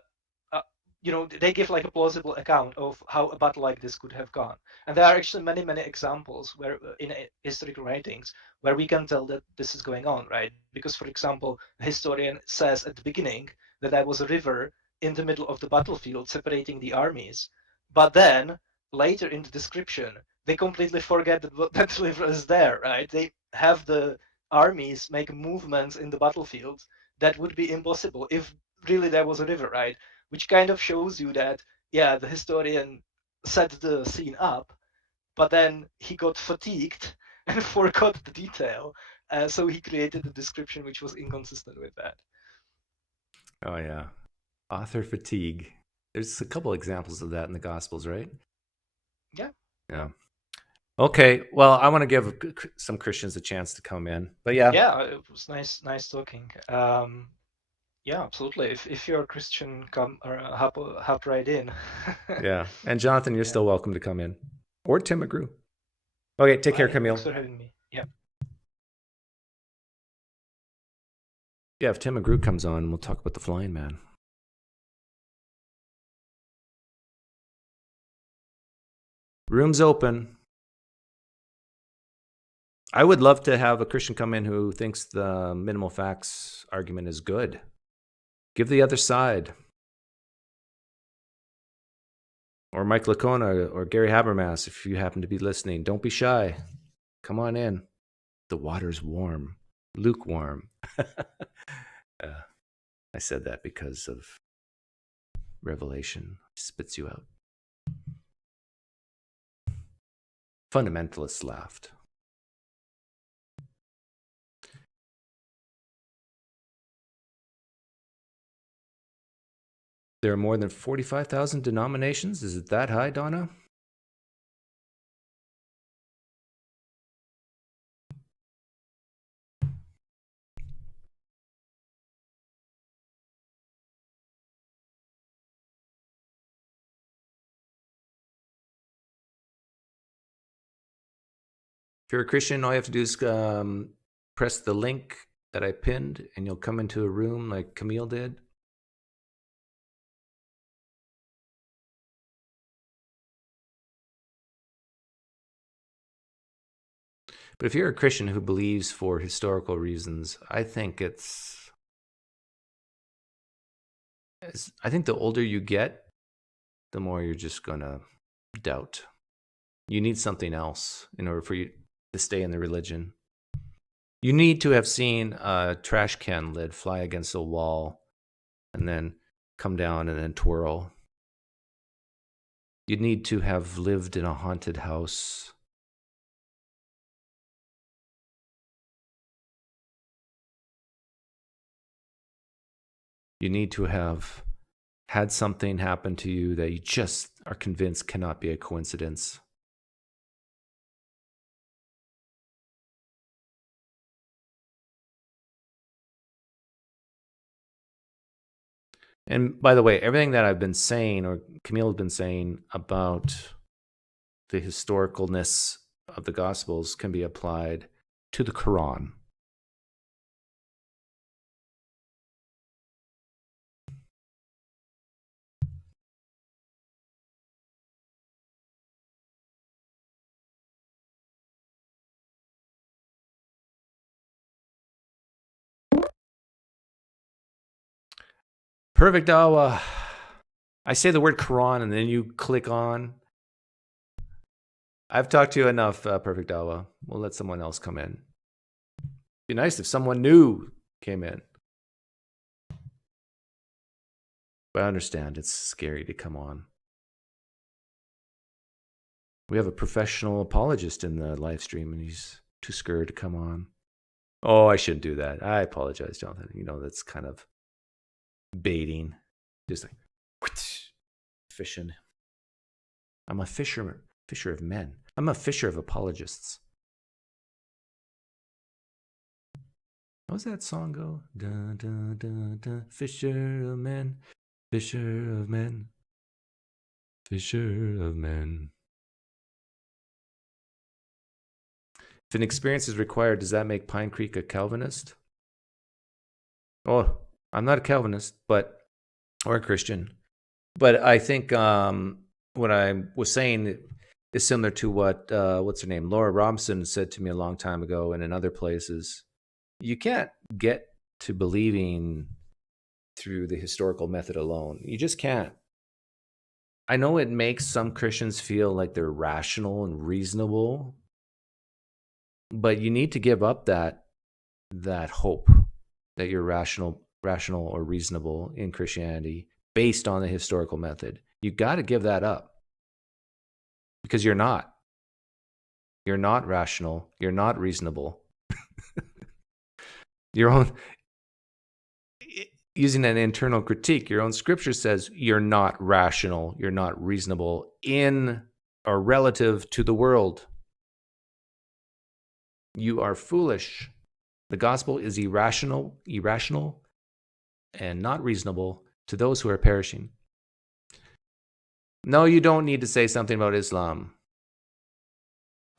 they give like a plausible account of how a battle like this could have gone. And there are actually many, many examples where in historical writings where we can tell that this is going on, right? Because, for example, a historian says at the beginning that there was a river in the middle of the battlefield separating the armies, but then later in the description they completely forget that that river is there, right? They have the armies make movements in the battlefield that would be impossible if really there was a river, right? Which kind of shows you that, yeah, the historian set the scene up, but then he got fatigued and forgot the detail. So he created a description which was inconsistent with that. Oh, yeah. Author fatigue. There's a couple examples of that in the Gospels, right? Yeah. Yeah. Okay. Well, I want to give some Christians a chance to come in. But yeah. Yeah, it was nice talking. Yeah, absolutely. If you're a Christian, come or hop right in. Yeah. And Jonathan, you're still welcome to come in. Or Tim McGrew. Okay, take care, Kamil. Thanks for having me. Yeah. Yeah, if Tim McGrew comes on, we'll talk about the Flying Man. Room's open. I would love to have a Christian come in who thinks the minimal facts argument is good. Give the other side. Or Mike Lacona or Gary Habermas, if you happen to be listening, don't be shy. Come on in. The water's warm, lukewarm. I said that because of Revelation. Spits you out. Fundamentalists laughed. There are more than 45,000 denominations. Is it that high, Donna? If you're a Christian, all you have to do is press the link that I pinned, and you'll come into a room like Kamil did. But if you're a Christian who believes for historical reasons, I think the older you get, the more you're just going to doubt. You need something else in order for you to stay in the religion. You need to have seen a trash can lid fly against a wall and then come down and then twirl. You need to have lived in a haunted house. You need to have had something happen to you that you just are convinced cannot be a coincidence. And by the way, everything that I've been saying, or Kamil has been saying about the historicalness of the Gospels can be applied to the Quran. Perfect Dawa. I say the word Quran and then you click on. I've talked to you enough, Perfect Dawa. We'll let someone else come in. Be nice if someone new came in. But I understand it's scary to come on. We have a professional apologist in the live stream and he's too scared to come on. Oh, I shouldn't do that. I apologize, Jonathan. You know, that's kind of baiting. Just like fishing. I'm a fisher of men. I'm a fisher of apologists. How does that song go? Dun, dun, dun, dun. Fisher of men, fisher of men, fisher of men. If an experience is required, does that make PineCreek a Calvinist? Oh, I'm not a Calvinist, or a Christian. But I think what I was saying is similar to what, what's her name? Laura Robson said to me a long time ago and in other places. You can't get to believing through the historical method alone. You just can't. I know it makes some Christians feel like they're rational and reasonable, but you need to give up that hope that you're rational or reasonable in Christianity based on the historical method. You got to give that up because you're not. You're not rational. You're not reasonable. Your own, using an internal critique, your own scripture says you're not rational, you're not reasonable in or relative to the world. You are foolish. The gospel is irrational, and not reasonable to those who are perishing. No, you don't need to say something about Islam.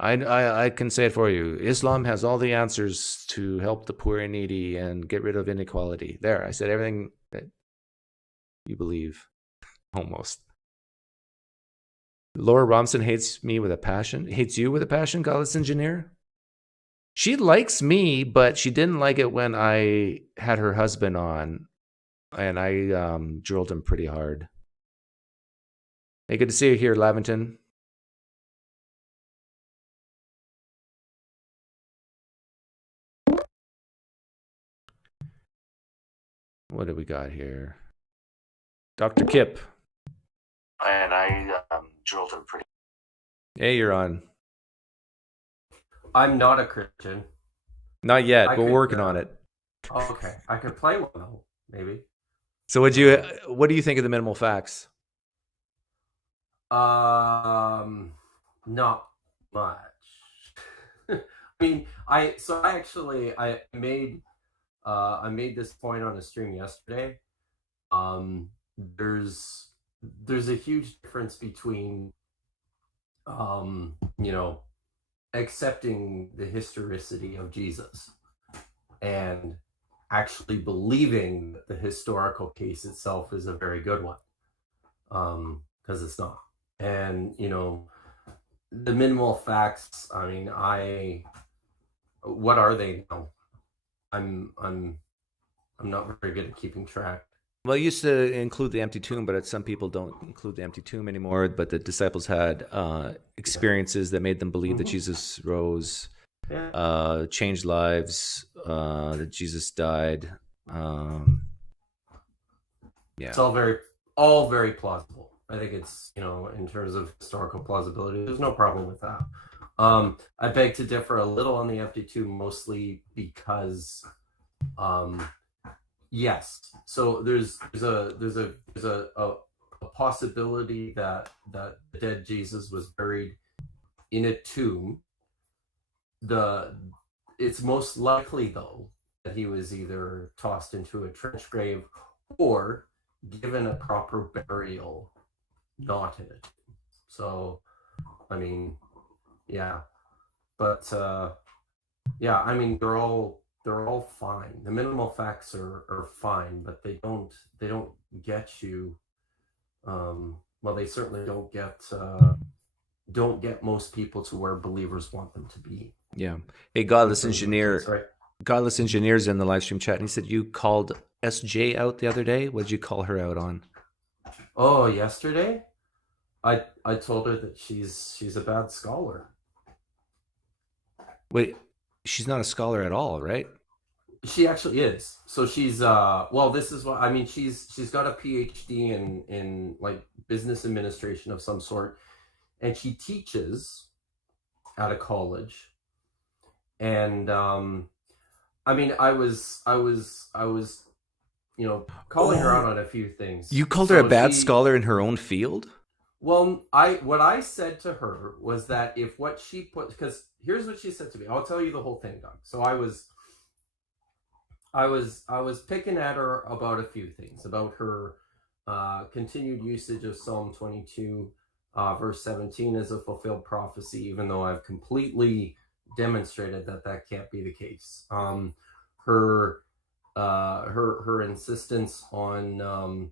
I can say it for you. Islam has all the answers to help the poor and needy and get rid of inequality. There, I said everything that you believe, almost. Laura Robson hates me with a passion. Hates you with a passion, Godless Engineer? She likes me, but she didn't like it when I had her husband on, and I drilled him pretty hard. Hey, good to see you here, Lavington. What do we got here? Dr. Kipp. And I drilled him pretty. Hey, you're on. I'm not a Christian. Not yet. We're working on it. Okay, I could play one though, maybe. So what do you think of the minimal facts? Not much. I mean, I made this point on a stream yesterday. There's a huge difference between accepting the historicity of Jesus and actually believing that the historical case itself is a very good one, because it's not. And the minimal facts, I mean, what are they now? I'm not very good at keeping track. Well, it used to include the empty tomb, but some people don't include the empty tomb anymore. But the disciples had experiences that made them believe that Jesus rose, changed lives, that Jesus died. It's all very plausible. I think it's, in terms of historical plausibility, there's no problem with that. I beg to differ a little on the empty tomb, mostly because, yes. So there's a possibility that the dead Jesus was buried in a tomb. It's most likely though that he was either tossed into a trench grave or given a proper burial, not in a tomb. So, I mean, yeah, but I mean, they're all fine. The minimal facts are fine, but they don't get you. Well, they certainly don't get most people to where believers want them to be. Yeah. Hey, Godless Engineer. Godless Engineer's in the live stream chat, and he said you called SJ out the other day. What did you call her out on? Oh, yesterday, I told her that she's a bad scholar. Wait, she's not a scholar at all, right? She actually is. So she's this is what I mean. She's got a PhD in like business administration of some sort, and she teaches at a college. And I mean, I was calling her out on a few things. You called her a bad scholar in her own field? Well, what I said to her was that if what she put, because here's what she said to me. I'll tell you the whole thing, Doug. So I was picking at her about a few things, about her continued usage of Psalm 22, verse 17 as a fulfilled prophecy, even though I've completely demonstrated that can't be the case. Her insistence on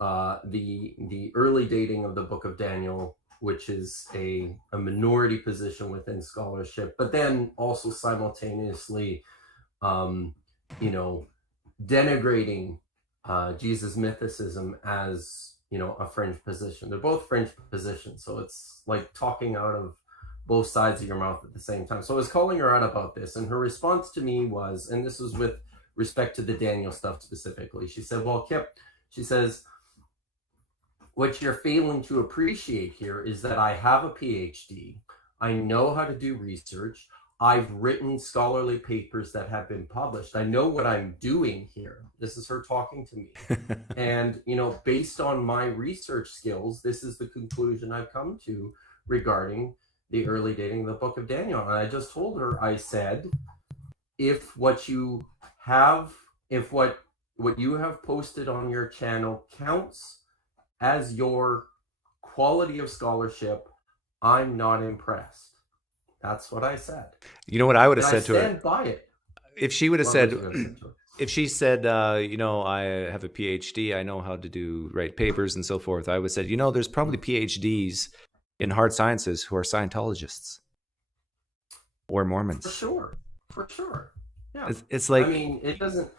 the early dating of the book of Daniel, which is a minority position within scholarship, but then also simultaneously denigrating Jesus mythicism as a fringe position. They're both fringe positions, so it's like talking out of both sides of your mouth at the same time. So I was calling her out about this, and her response to me was, and this was with respect to the Daniel stuff specifically, she said, well, Kipp, she says, what you're failing to appreciate here is that I have a PhD. I know how to do research. I've written scholarly papers that have been published. I know what I'm doing here. This is her talking to me. And, based on my research skills, this is the conclusion I've come to regarding the early dating of the book of Daniel. And I just told her, I said, if what you have posted on your channel counts as your quality of scholarship, I'm not impressed. That's what I said. You know what I would have said to her? I stand by it. If she would have said, if she said, I have a PhD, I know how to write papers and so forth, I would have said, there's probably PhDs in hard sciences who are Scientologists or Mormons. For sure. Yeah. It's like, I mean, it doesn't.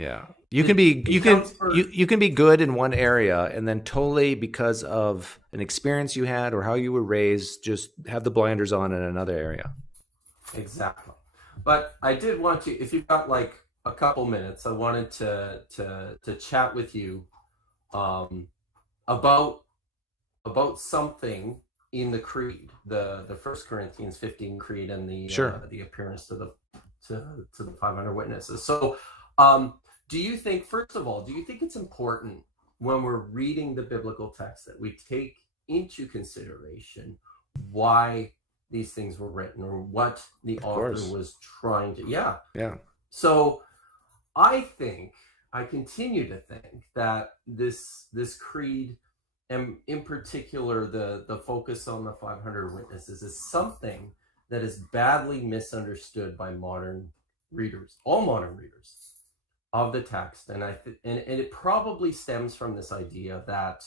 Yeah. You can be you can be good in one area and then totally, because of an experience you had or how you were raised, just have the blinders on in another area. Exactly. But I did want to, if you've got like a couple minutes, I wanted to chat with you about something in the creed, the 1 Corinthians 15 creed, and the appearance to the 500 witnesses. So do you think, first of all, it's important when we're reading the biblical text that we take into consideration why these things were written or what the author was trying to, yeah. So I continue to think that this creed, and in particular the focus on the 500 witnesses, is something that is badly misunderstood by modern readers, all modern readers of the text. And it probably stems from this idea that,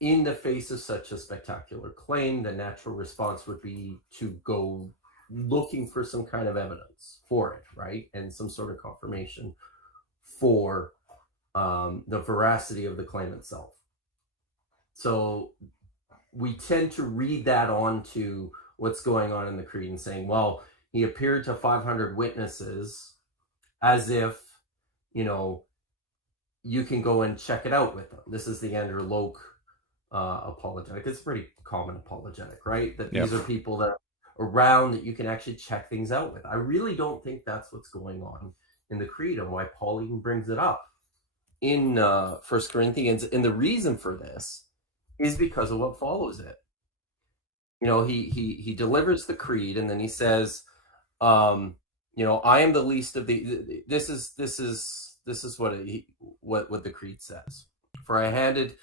in the face of such a spectacular claim, the natural response would be to go looking for some kind of evidence for it, right? And some sort of confirmation for the veracity of the claim itself. So we tend to read that onto what's going on in the creed and saying, well, he appeared to 500 witnesses, as if, you can go and check it out with them. This is the Andrew Loke apologetic. It's a pretty common apologetic, right? That these are people that are around that you can actually check things out with. I really don't think that's what's going on in the creed, and why Paul even brings it up in 1 Corinthians. And the reason for this is because of what follows it. He delivers the creed, and then he says, I am the least of the. This is what the creed says. For I handed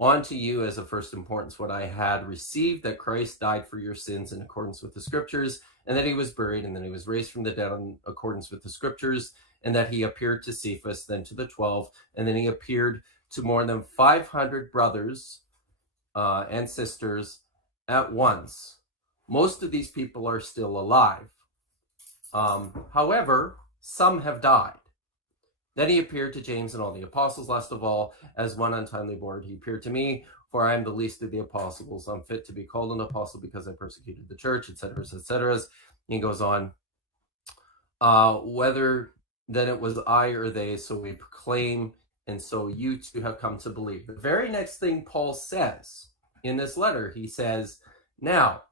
on to you as of first importance what I had received, that Christ died for your sins in accordance with the scriptures, and that he was buried, and then he was raised from the dead in accordance with the scriptures, and that he appeared to Cephas, then to the 12, and then he appeared to more than 500 brothers and sisters at once. Most of these people are still alive. However, some have died. Then he appeared to James and all the apostles. Last of all, as one untimely born, he appeared to me, for I am the least of the apostles. I'm fit to be called an apostle because I persecuted the church, etc., etc. He goes on, whether then it was I or they, so we proclaim, and so you too have come to believe. The very next thing Paul says in this letter, he says, now,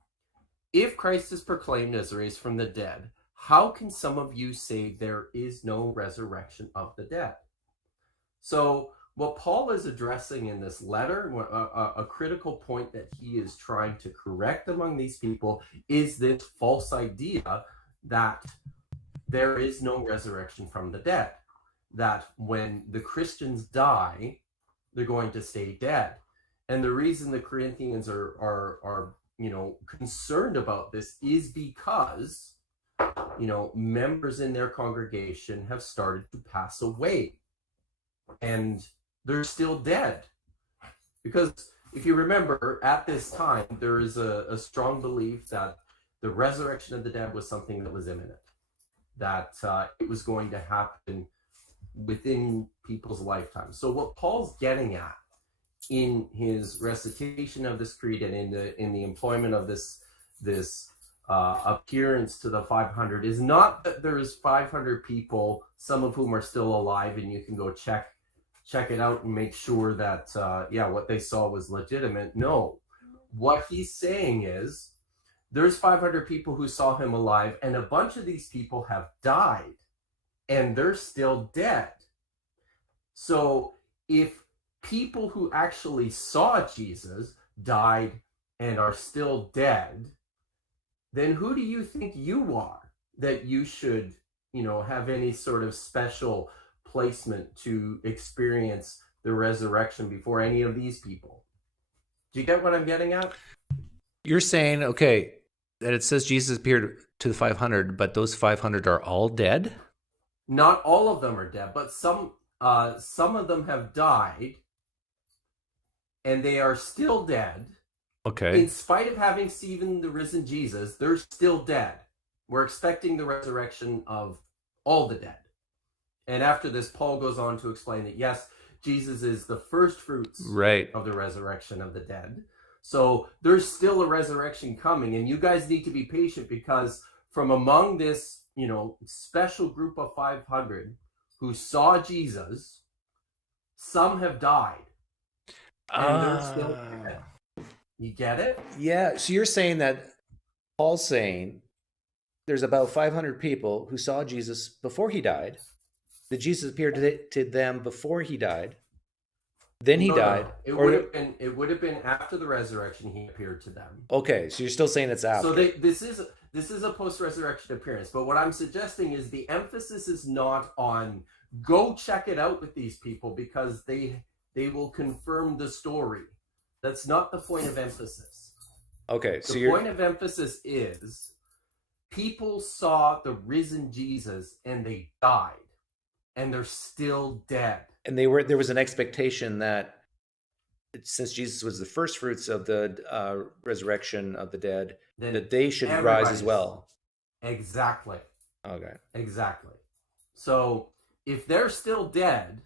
if Christ is proclaimed as raised from the dead, how can some of you say there is no resurrection of the dead? So what Paul is addressing in this letter, a critical point that he is trying to correct among these people, is this false idea that there is no resurrection from the dead, that when the Christians die, they're going to stay dead. And the reason the Corinthians are concerned about this is because members in their congregation have started to pass away and they're still dead. Because if you remember, at this time, there is a strong belief that the resurrection of the dead was something that was imminent, that it was going to happen within people's lifetime. So what Paul's getting at in his recitation of this creed and in the employment of this appearance to the 500 is not that there's 500 people, some of whom are still alive, and you can go check it out and make sure that what they saw was legitimate. No, what he's saying is there's 500 people who saw him alive, and a bunch of these people have died and they're still dead. So if people who actually saw Jesus died and are still dead, then who do you think you are that you should, have any sort of special placement to experience the resurrection before any of these people? Do you get what I'm getting at? You're saying, okay, that it says Jesus appeared to the 500, but those 500 are all dead? Not all of them are dead, but some of them have died, and they are still dead. Okay. In spite of having seen the risen Jesus, they're still dead. We're expecting the resurrection of all the dead. And after this, Paul goes on to explain that, yes, Jesus is the first fruits of the resurrection of the dead. So there's still a resurrection coming, and you guys need to be patient, because from among this, special group of 500 who saw Jesus, some have died. And they're still dead. You get it? Yeah. So you're saying that Paul's saying there's about 500 people who saw Jesus before he died. That Jesus appeared to them before he died. Then he died. No. It would have been after the resurrection he appeared to them. Okay, so you're still saying it's after. So this is a post-resurrection appearance. But what I'm suggesting is the emphasis is not on go check it out with these people because they will confirm the story. That's not the point of emphasis. Okay, so the point of emphasis is people saw the risen Jesus and they died. And they're still dead. And there was an expectation that since Jesus was the first fruits of the resurrection of the dead, then that they should rise as well. Exactly. Okay. Exactly. So if they're still dead,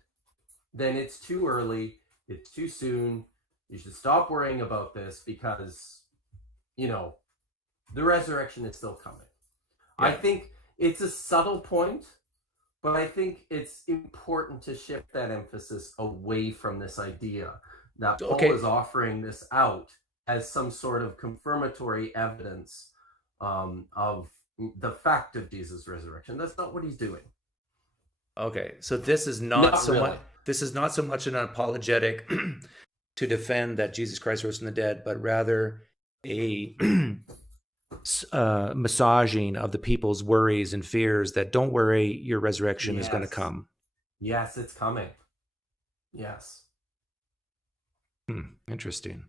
then it's too early. It's too soon. You should stop worrying about this because, the resurrection is still coming. Yeah. I think it's a subtle point. But I think it's important to shift that emphasis away from this idea that Paul is offering this out as some sort of confirmatory evidence of the fact of Jesus' resurrection. That's not what he's doing. Okay, so this is not so much an apologetic to defend that Jesus Christ rose from the dead, but rather a massaging of the people's worries and fears that don't worry, your resurrection is going to come. Yes, it's coming. Yes. Interesting.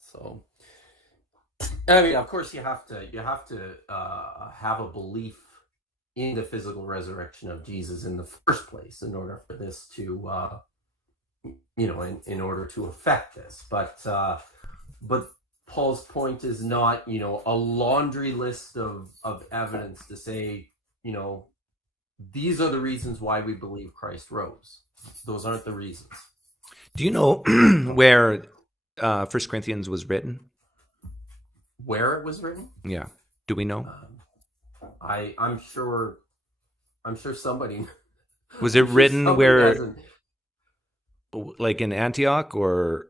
So, I mean, of course, you have to have a belief in the physical resurrection of Jesus in the first place in order for this to, in order to affect this. But Paul's point is not, a laundry list of evidence to say, these are the reasons why we believe Christ rose. Those aren't the reasons. Do you know where 1 Corinthians was written? Where it was written? Yeah. Do we know? I'm sure somebody. Was it written where, like in Antioch or?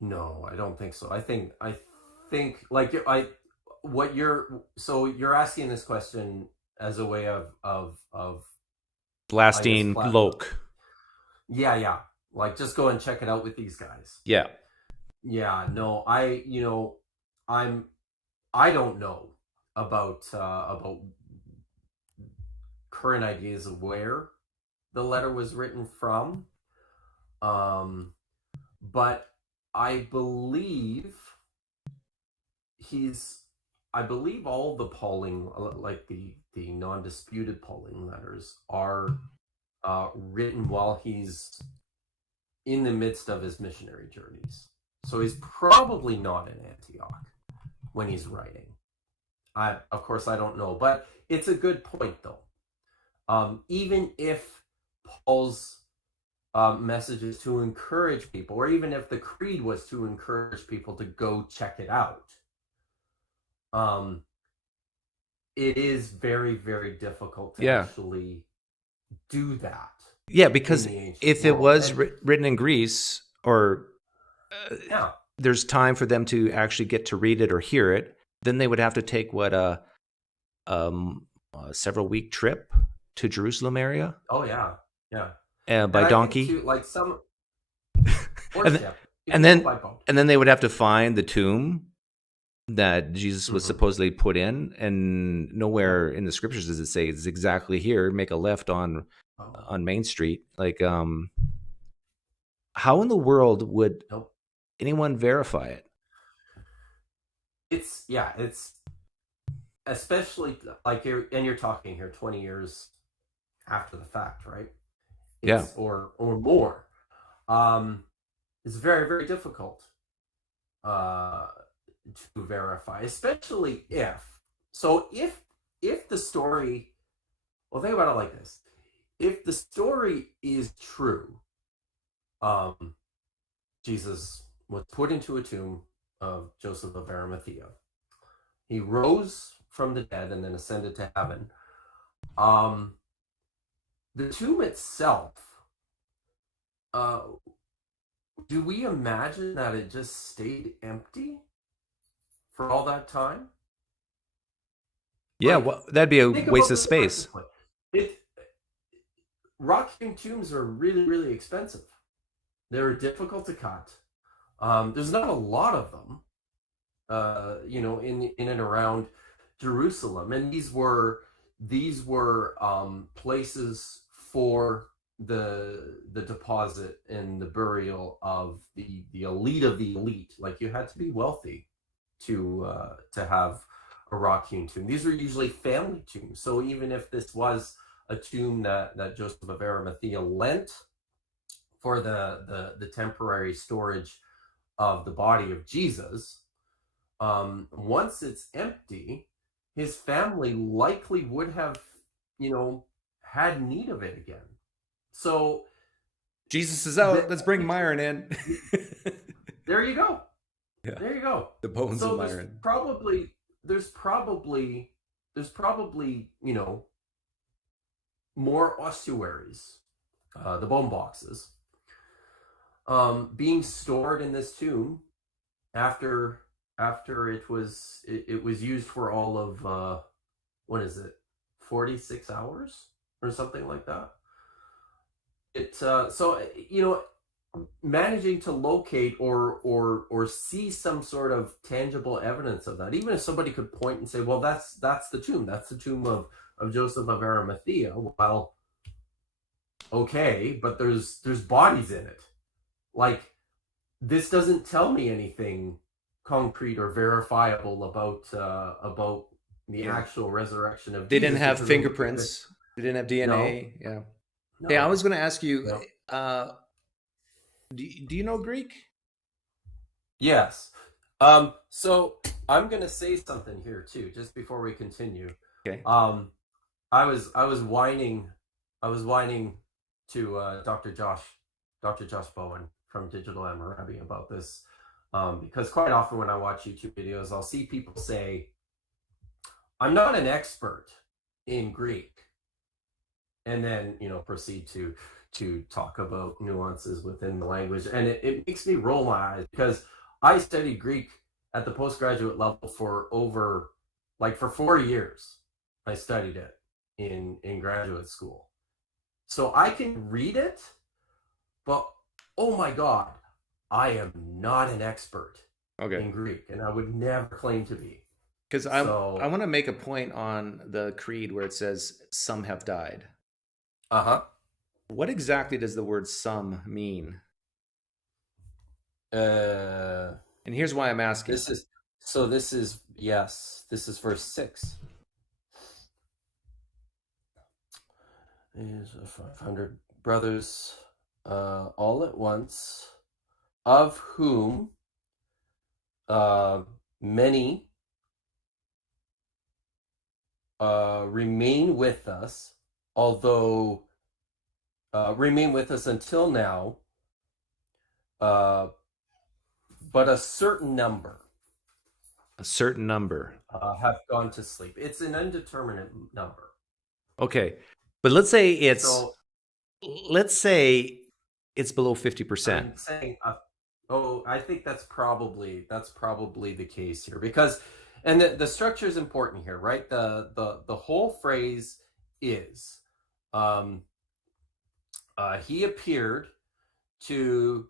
No, I don't think so. I think like you're asking this question as a way of blasting Loke. Yeah. Like just go and check it out with these guys. Yeah. Yeah, no, I don't know about current ideas of where the letter was written from. But I believe all the Pauline, like the non-disputed Pauline letters, are written while he's in the midst of his missionary journeys. So he's probably not in Antioch when he's writing. Of course, I don't know, but it's a good point, though. Even if Paul's message is to encourage people, or even if the creed was to encourage people to go check it out, it is very, very difficult to actually do that. Yeah, because if it was written in Greece, or there's time for them to actually get to read it or hear it, then they would have to take a several-week trip to Jerusalem area. Oh yeah. By donkey, too, like some, and then they would have to find the tomb that Jesus was supposedly put in, and nowhere in the scriptures does it say it's exactly here. Make a left on Main Street. Like, how in the world would anyone verify it? It's especially like you're talking here 20 years after the fact, right? Or more. It's very, very difficult to verify, especially if the story Well, think about it like this. If the story is true, Jesus was put into a tomb of Joseph of Arimathea. He rose from the dead and then ascended to heaven. The tomb itself, do we imagine that it just stayed empty for all that time? Yeah, Like, well, that'd be a think waste about of this space. practically. Rock-hewn tombs are really, really expensive. They're difficult to cut. There's not a lot of them, in and around Jerusalem, and these were places for the deposit and the burial of the elite of the elite. Like, you had to be wealthy to have a rock-hewn tomb. These were usually family tombs. So even if this was a tomb that Joseph of Arimathea lent for the temporary storage of the body of Jesus, once it's empty, his family likely would have, had need of it again. So Jesus is out. Let's bring Myron in. There you go. Yeah. There you go. The bones So of there's Myron. probably more ossuaries, the bone boxes, being stored in this tomb after it was used for all of 46 hours or something like that. Managing to locate or see some sort of tangible evidence of that, even if somebody could point and say, well, that's the tomb of Joseph of Arimathea. Well, okay, but there's bodies in it. Like, this doesn't tell me anything concrete or verifiable about the actual resurrection of Jesus. They didn't have fingerprints. They didn't have DNA. No. Yeah. No. Hey, I was going to ask you, do you know Greek? Yes. So I'm going to say something here too, just before we continue. Okay. I was whining to Dr. Josh Bowen from Digital Hammurabi about this, because quite often when I watch YouTube videos, I'll see people say, I'm not an expert in Greek, and then proceed to talk about nuances within the language, and it makes me roll my eyes, because I studied Greek at the postgraduate level for 4 years. I studied it in graduate school, so I can read it, but oh my God, I am not an expert in Greek, and I would never claim to be. Because I want to make a point on the creed where it says some have died. What exactly does the word some mean? And here's why I'm asking. This is verse 6. There's 500 brothers all at once, of whom many remain with us, although remain with us until now, but a certain number have gone to sleep. It's an indeterminate number. Okay, but let's say it's below 50%. I'm saying, I think that's probably the case here, because, and the structure is important here, right? The whole phrase is, he appeared to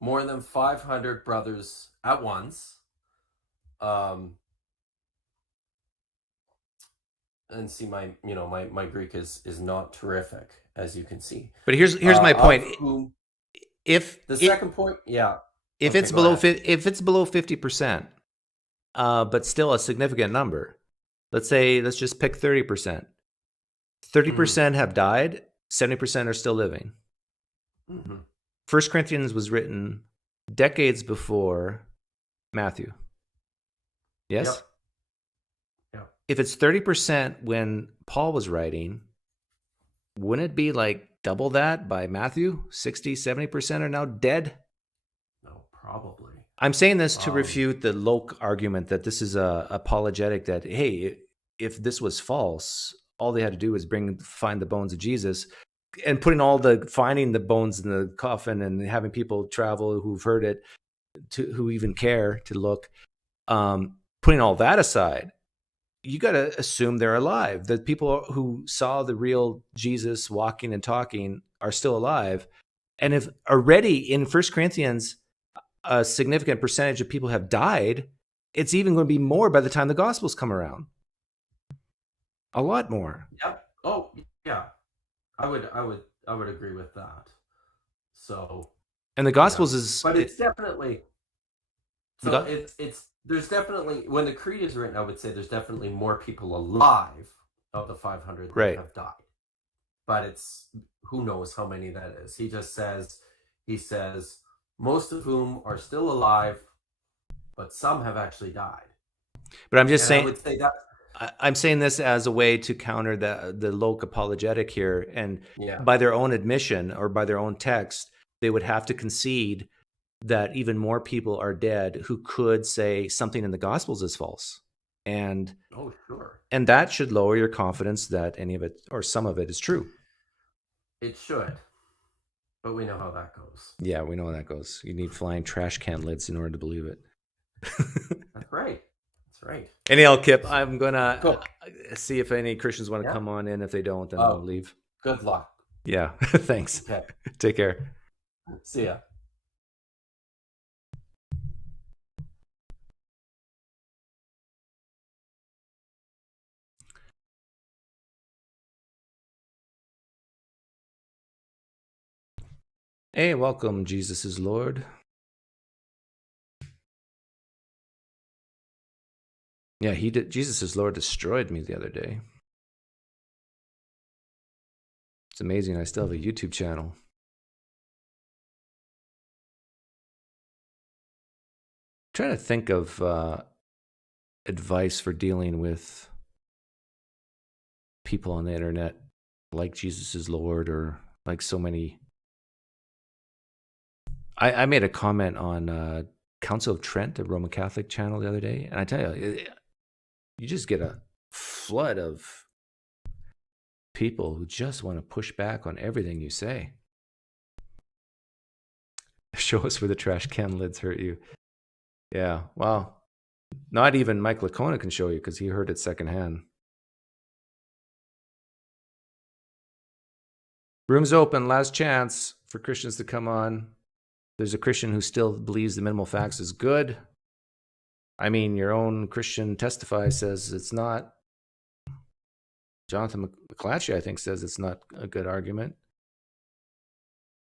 more than 500 brothers at once. And see, my Greek is not terrific, as you can see. But here's my point. If it's below 50%, but still a significant number, let's just pick 30%. 30% have died. 70% are still living. 1 Corinthians was written decades before Matthew. Yes? Yep. If it's 30% when Paul was writing, wouldn't it be like double that by Matthew? 60, 70% are now dead? No, probably. I'm saying this to refute the Locke argument that this is a apologetic that, hey, if this was false, all they had to do was find the bones of Jesus, and finding the bones in the coffin and having people travel who've heard it, who even care to look, putting all that aside, you got to assume they're alive. The people who saw the real Jesus walking and talking are still alive. And if already in 1 Corinthians, a significant percentage of people have died, it's even going to be more by the time the Gospels come around. A lot more. Yep. Oh, yeah. I would agree with that. So, and the Gospels is, but it's definitely. So there's definitely, when the creed is written, I would say there's definitely more people alive of the 500 that have died. But it's, who knows how many that is. He says, most of whom are still alive, but some have actually died. But I'm just saying, I would say that. I'm saying this as a way to counter the Locke apologetic here. And by their own admission or by their own text, they would have to concede that even more people are dead who could say something in the Gospels is false. And and that should lower your confidence that any of it or some of it is true. It should. But we know how that goes. Yeah, we know how that goes. You need flying trash can lids in order to believe it. That's right. That's right. Anyhow, Kipp, I'm going to see if any Christians want to come on in. If they don't, then I'll leave. Good luck. Yeah, thanks. Okay. Take care. See ya. Hey, welcome, Jesus is Lord. Yeah, he did. Jesus is Lord destroyed me the other day. It's amazing. I still have a YouTube channel. I'm trying to think of advice for dealing with people on the internet like Jesus is Lord, or like so many. I made a comment on Council of Trent, a Roman Catholic channel, the other day, and I tell you, you just get a flood of people who just want to push back on everything you say. Show us where the trash can lids hurt you. Yeah, well, not even Mike Lacona can show you because he heard it secondhand. Room's open. Last chance for Christians to come on. There's a Christian who still believes the minimal facts is good. I mean, your own Christian Testify says it's not. Jonathan McClatchy, I think, says it's not a good argument.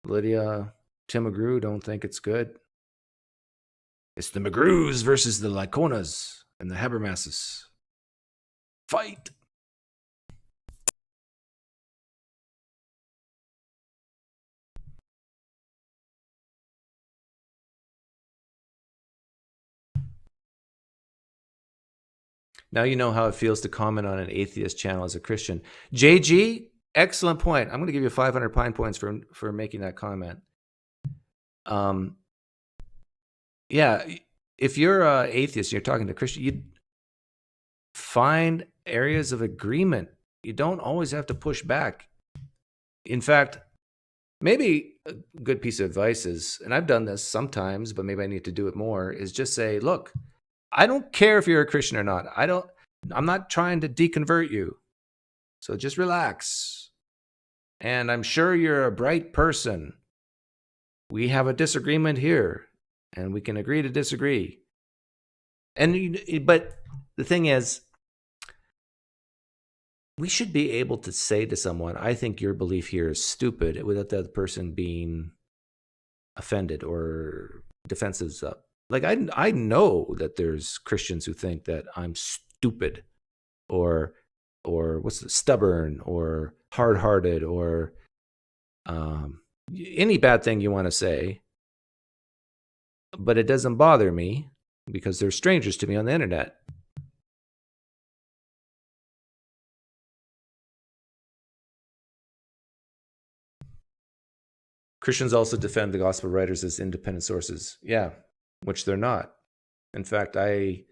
Lydia, Tim McGrew don't think it's good. It's the McGrews versus the Laconas and the Habermasses. Fight! Now you know how it feels to comment on an atheist channel as a Christian. JG, excellent point. I'm going to give you 500 Pine Points for making that comment. Yeah, if you're an atheist and you're talking to a Christian, you find areas of agreement. You don't always have to push back. In fact, maybe a good piece of advice is, and I've done this sometimes, but maybe I need to do it more, is just say, look, I don't care if you're a Christian or not. I'm not trying to deconvert you. So just relax. And I'm sure you're a bright person. We have a disagreement here, and we can agree to disagree. But the thing is, we should be able to say to someone, I think your belief here is stupid, without the other person being offended or defensive. Like, I know that there's Christians who think that I'm stupid or stubborn or hard-hearted or any bad thing you want to say. But it doesn't bother me because they're strangers to me on the internet. Christians also defend the gospel writers as independent sources. Yeah, which they're not. In fact, I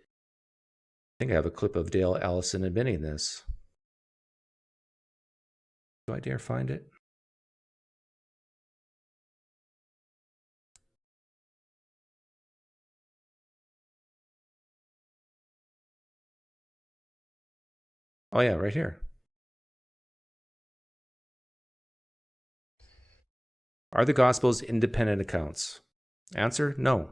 think I have a clip of Dale Allison admitting this. Do I dare find it? Oh yeah, right here. Are the Gospels independent accounts? Answer, no.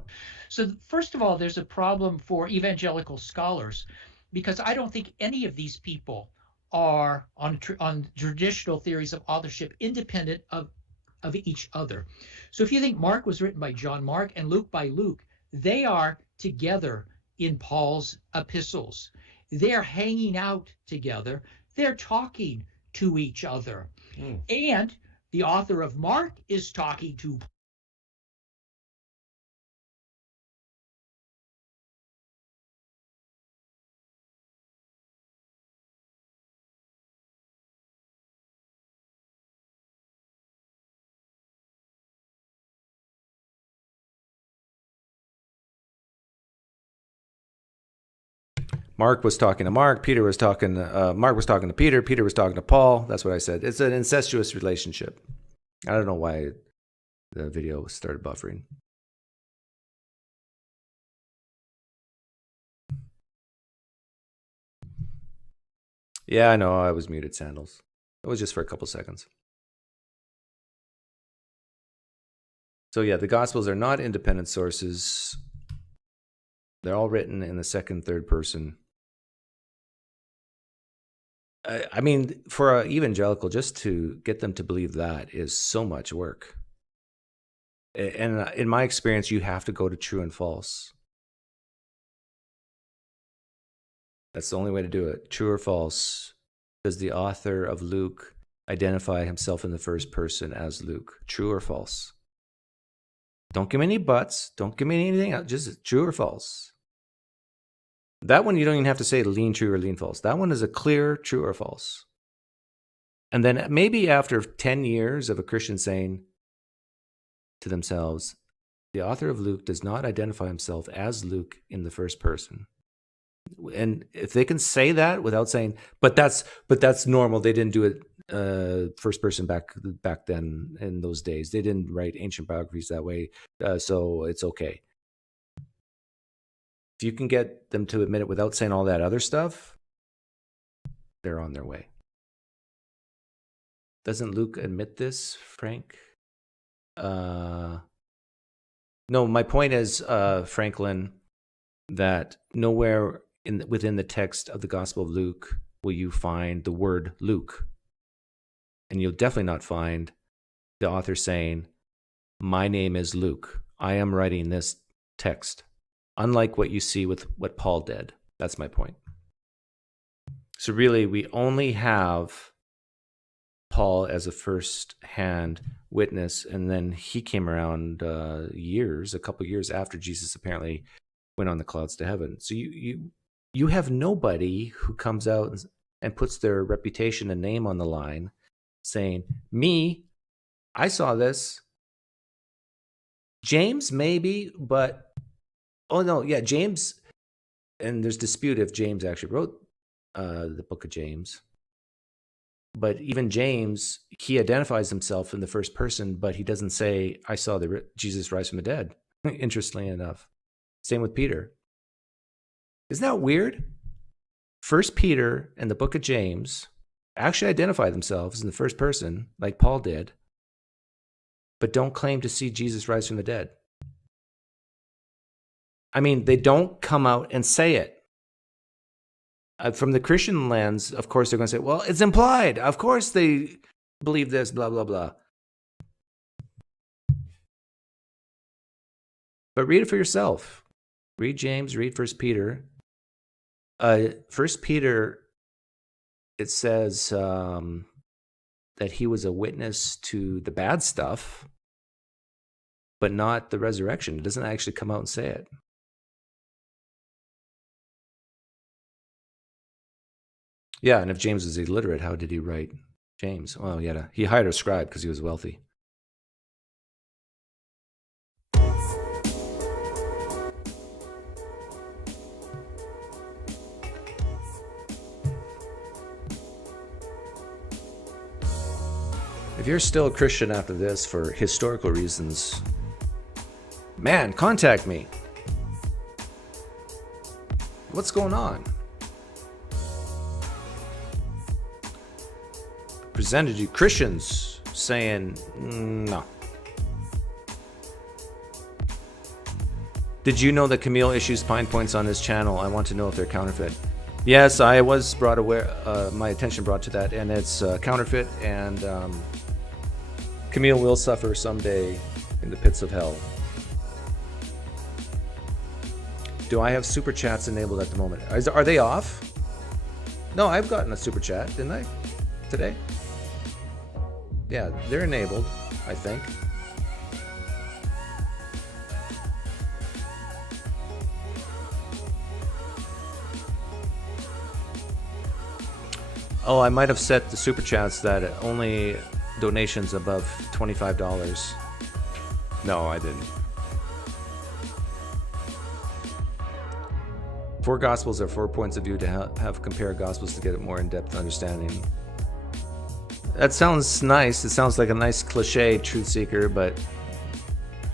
So first of all, there's a problem for evangelical scholars because I don't think any of these people are on traditional theories of authorship independent of each other. So if you think Mark was written by John Mark and Luke by Luke, they are together in Paul's epistles. They're hanging out together. They're talking to each other. And the author of Mark is talking to Mark was talking to Mark. Peter was talking. Mark was talking to Peter. Peter was talking to Paul. That's what I said. It's an incestuous relationship. I don't know why the video started buffering. Yeah, I know. I was muted, Sandals. It was just for a couple seconds. So yeah, the Gospels are not independent sources. They're all written in the second, third person. I mean, for an evangelical, just to get them to believe that is so much work. And in my experience, you have to go to true and false. That's the only way to do it. True or false. Does the author of Luke identify himself in the first person as Luke? True or false? Don't give me any buts. Don't give me anything else. Just true or false. That one, you don't even have to say lean true or lean false. That one is a clear true or false. And then maybe after 10 years of a Christian saying to themselves, the author of Luke does not identify himself as Luke in the first person. And if they can say that without saying, but that's normal. They didn't do it first person back then in those days. They didn't write ancient biographies that way, so it's okay. If you can get them to admit it without saying all that other stuff, they're on their way. Doesn't Luke admit this, Frank? No, my point is, Franklin, that nowhere within the text of the Gospel of Luke will you find the word Luke. And you'll definitely not find the author saying, my name is Luke. I am writing this text. Unlike what you see with what Paul did. That's my point. So really, we only have Paul as a first-hand witness, and then he came around a couple years after Jesus apparently went on the clouds to heaven. So you have nobody who comes out and puts their reputation and name on the line saying, me, I saw this. James, maybe, but oh no, yeah, James, and there's dispute if James actually wrote the book of James. But even James, he identifies himself in the first person, but he doesn't say, I saw Jesus rise from the dead, interestingly enough. Same with Peter. Isn't that weird? First Peter and the book of James actually identify themselves in the first person, like Paul did, but don't claim to see Jesus rise from the dead. I mean, they don't come out and say it. From the Christian lens, of course, they're going to say, well, it's implied. Of course they believe this, blah, blah, blah. But read it for yourself. Read James, read 1 Peter. 1 Peter, it says that he was a witness to the bad stuff, but not the resurrection. It doesn't actually come out and say it. Yeah, and if James was illiterate, how did he write James? Well, he hired a scribe because he was wealthy. If you're still a Christian after this for historical reasons, man, contact me. What's going on? Presented you Christians saying no. Did you know that Kamil issues pine points on his channel? I want to know if they're counterfeit. Yes, I was brought aware, my attention brought to that, and it's counterfeit, and Kamil will suffer someday in the pits of hell. Do I have super chats enabled at the moment? Are they off? No, I've gotten a super chat, didn't I? Today? Yeah, they're enabled, I think. Oh, I might have set the super chats that only donations above $25. No, I didn't. 4 Gospels are 4 points of view to have compare Gospels to get a more in-depth understanding. That sounds nice. It sounds like a nice cliche, truth seeker, but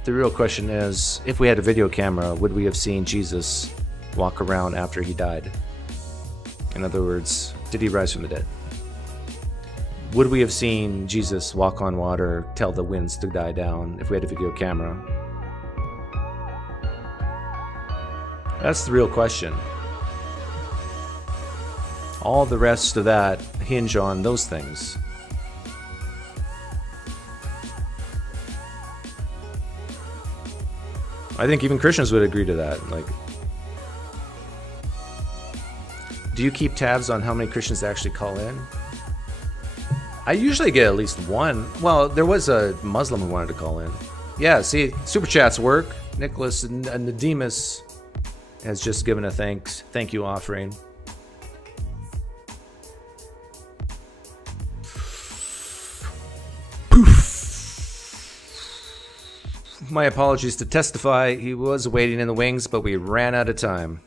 the real question is, if we had a video camera, would we have seen Jesus walk around after he died? In other words, did he rise from the dead? Would we have seen Jesus walk on water, tell the winds to die down if we had a video camera? That's the real question. All the rest of that hinge on those things. I think even Christians would agree to that. Like, do you keep tabs on how many Christians actually call in? I usually get at least one. Well, there was a Muslim who wanted to call in. Yeah, see, super chats work. Nicholas and Nicodemus has just given a thank you offering. My apologies to Testify. He was waiting in the wings, but we ran out of time.